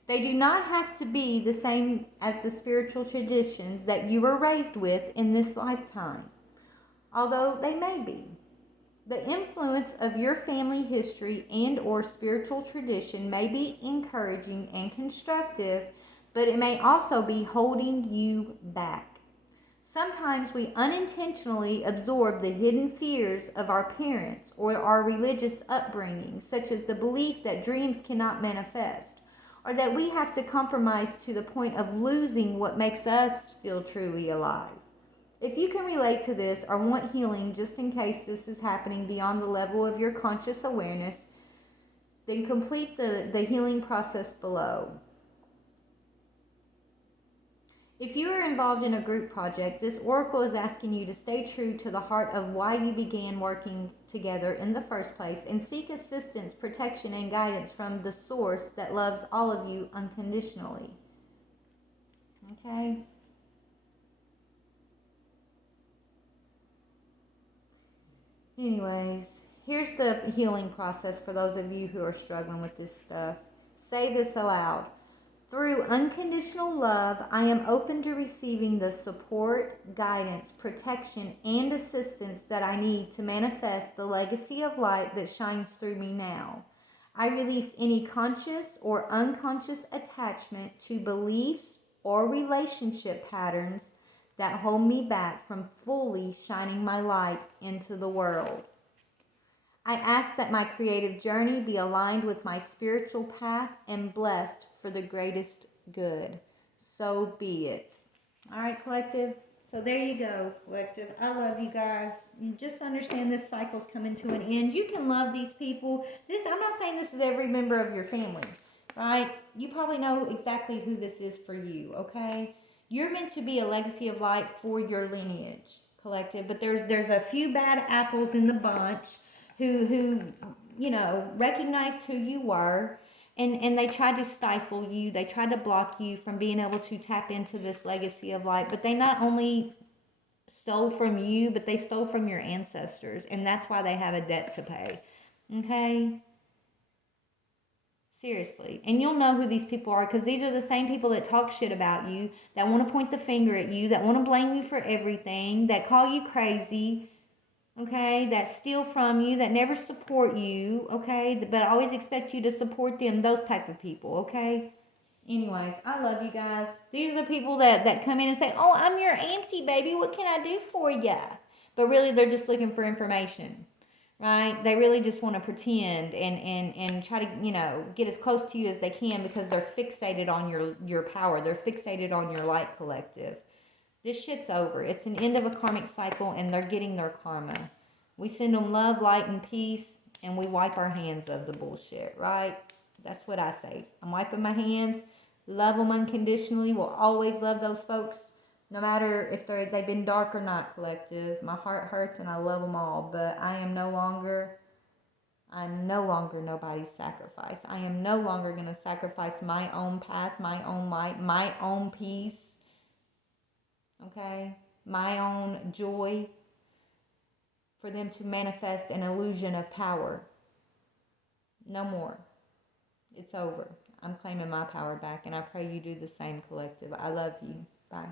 They do not have to be the same as the spiritual traditions that you were raised with in this lifetime, although they may be. The influence of your family history and or spiritual tradition may be encouraging and constructive, but it may also be holding you back. Sometimes we unintentionally absorb the hidden fears of our parents or our religious upbringing, such as the belief that dreams cannot manifest, or that we have to compromise to the point of losing what makes us feel truly alive. If you can relate to this or want healing just in case this is happening beyond the level of your conscious awareness, then complete the healing process below. If you are involved in a group project, this oracle is asking you to stay true to the heart of why you began working together in the first place and seek assistance, protection, and guidance from the source that loves all of you unconditionally. Okay? Anyways, here's the healing process for those of you who are struggling with this stuff. Say this aloud. Through unconditional love, I am open to receiving the support, guidance, protection, and assistance that I need to manifest the legacy of light that shines through me now. I release any conscious or unconscious attachment to beliefs or relationship patterns that hold me back from fully shining my light into the world. I ask that my creative journey be aligned with my spiritual path and blessed for the greatest good. So be it. All right, collective. So there you go, collective. I love you guys. You just understand this cycle's coming to an end. You can love these people. I'm not saying this is every member of your family, right? You probably know exactly who this is for you, okay? You're meant to be a legacy of light for your lineage, collective. But there's a few bad apples in the bunch who you know, recognized who you were, and they tried to stifle you. They tried to block you from being able to tap into this legacy of light. But they not only stole from you, but they stole from your ancestors, and that's why they have a debt to pay. Okay? Seriously. And you'll know who these people are, because these are the same people that talk shit about you, that want to point the finger at you, that want to blame you for everything, that call you crazy, okay, that steal from you, that never support you, okay, but always expect you to support them, those type of people, okay? Anyways, I love you guys. These are the people that come in and say, oh, I'm your auntie, baby, what can I do for ya? But really, they're just looking for information, right? They really just want to pretend and try to, you know, get as close to you as they can because they're fixated on your power. They're fixated on your light collective. This shit's over. It's an end of a karmic cycle, and they're getting their karma. We send them love, light, and peace, and we wipe our hands of the bullshit, right? That's what I say. I'm wiping my hands. Love them unconditionally. Will always love those folks, no matter if they've been dark or not, collective. My heart hurts, and I love them all. But I'm no longer nobody's sacrifice. I am no longer going to sacrifice my own path, my own light, my own peace, okay? My own joy for them to manifest an illusion of power. No more. It's over. I'm claiming my power back, and I pray you do the same, collective. I love you. Bye.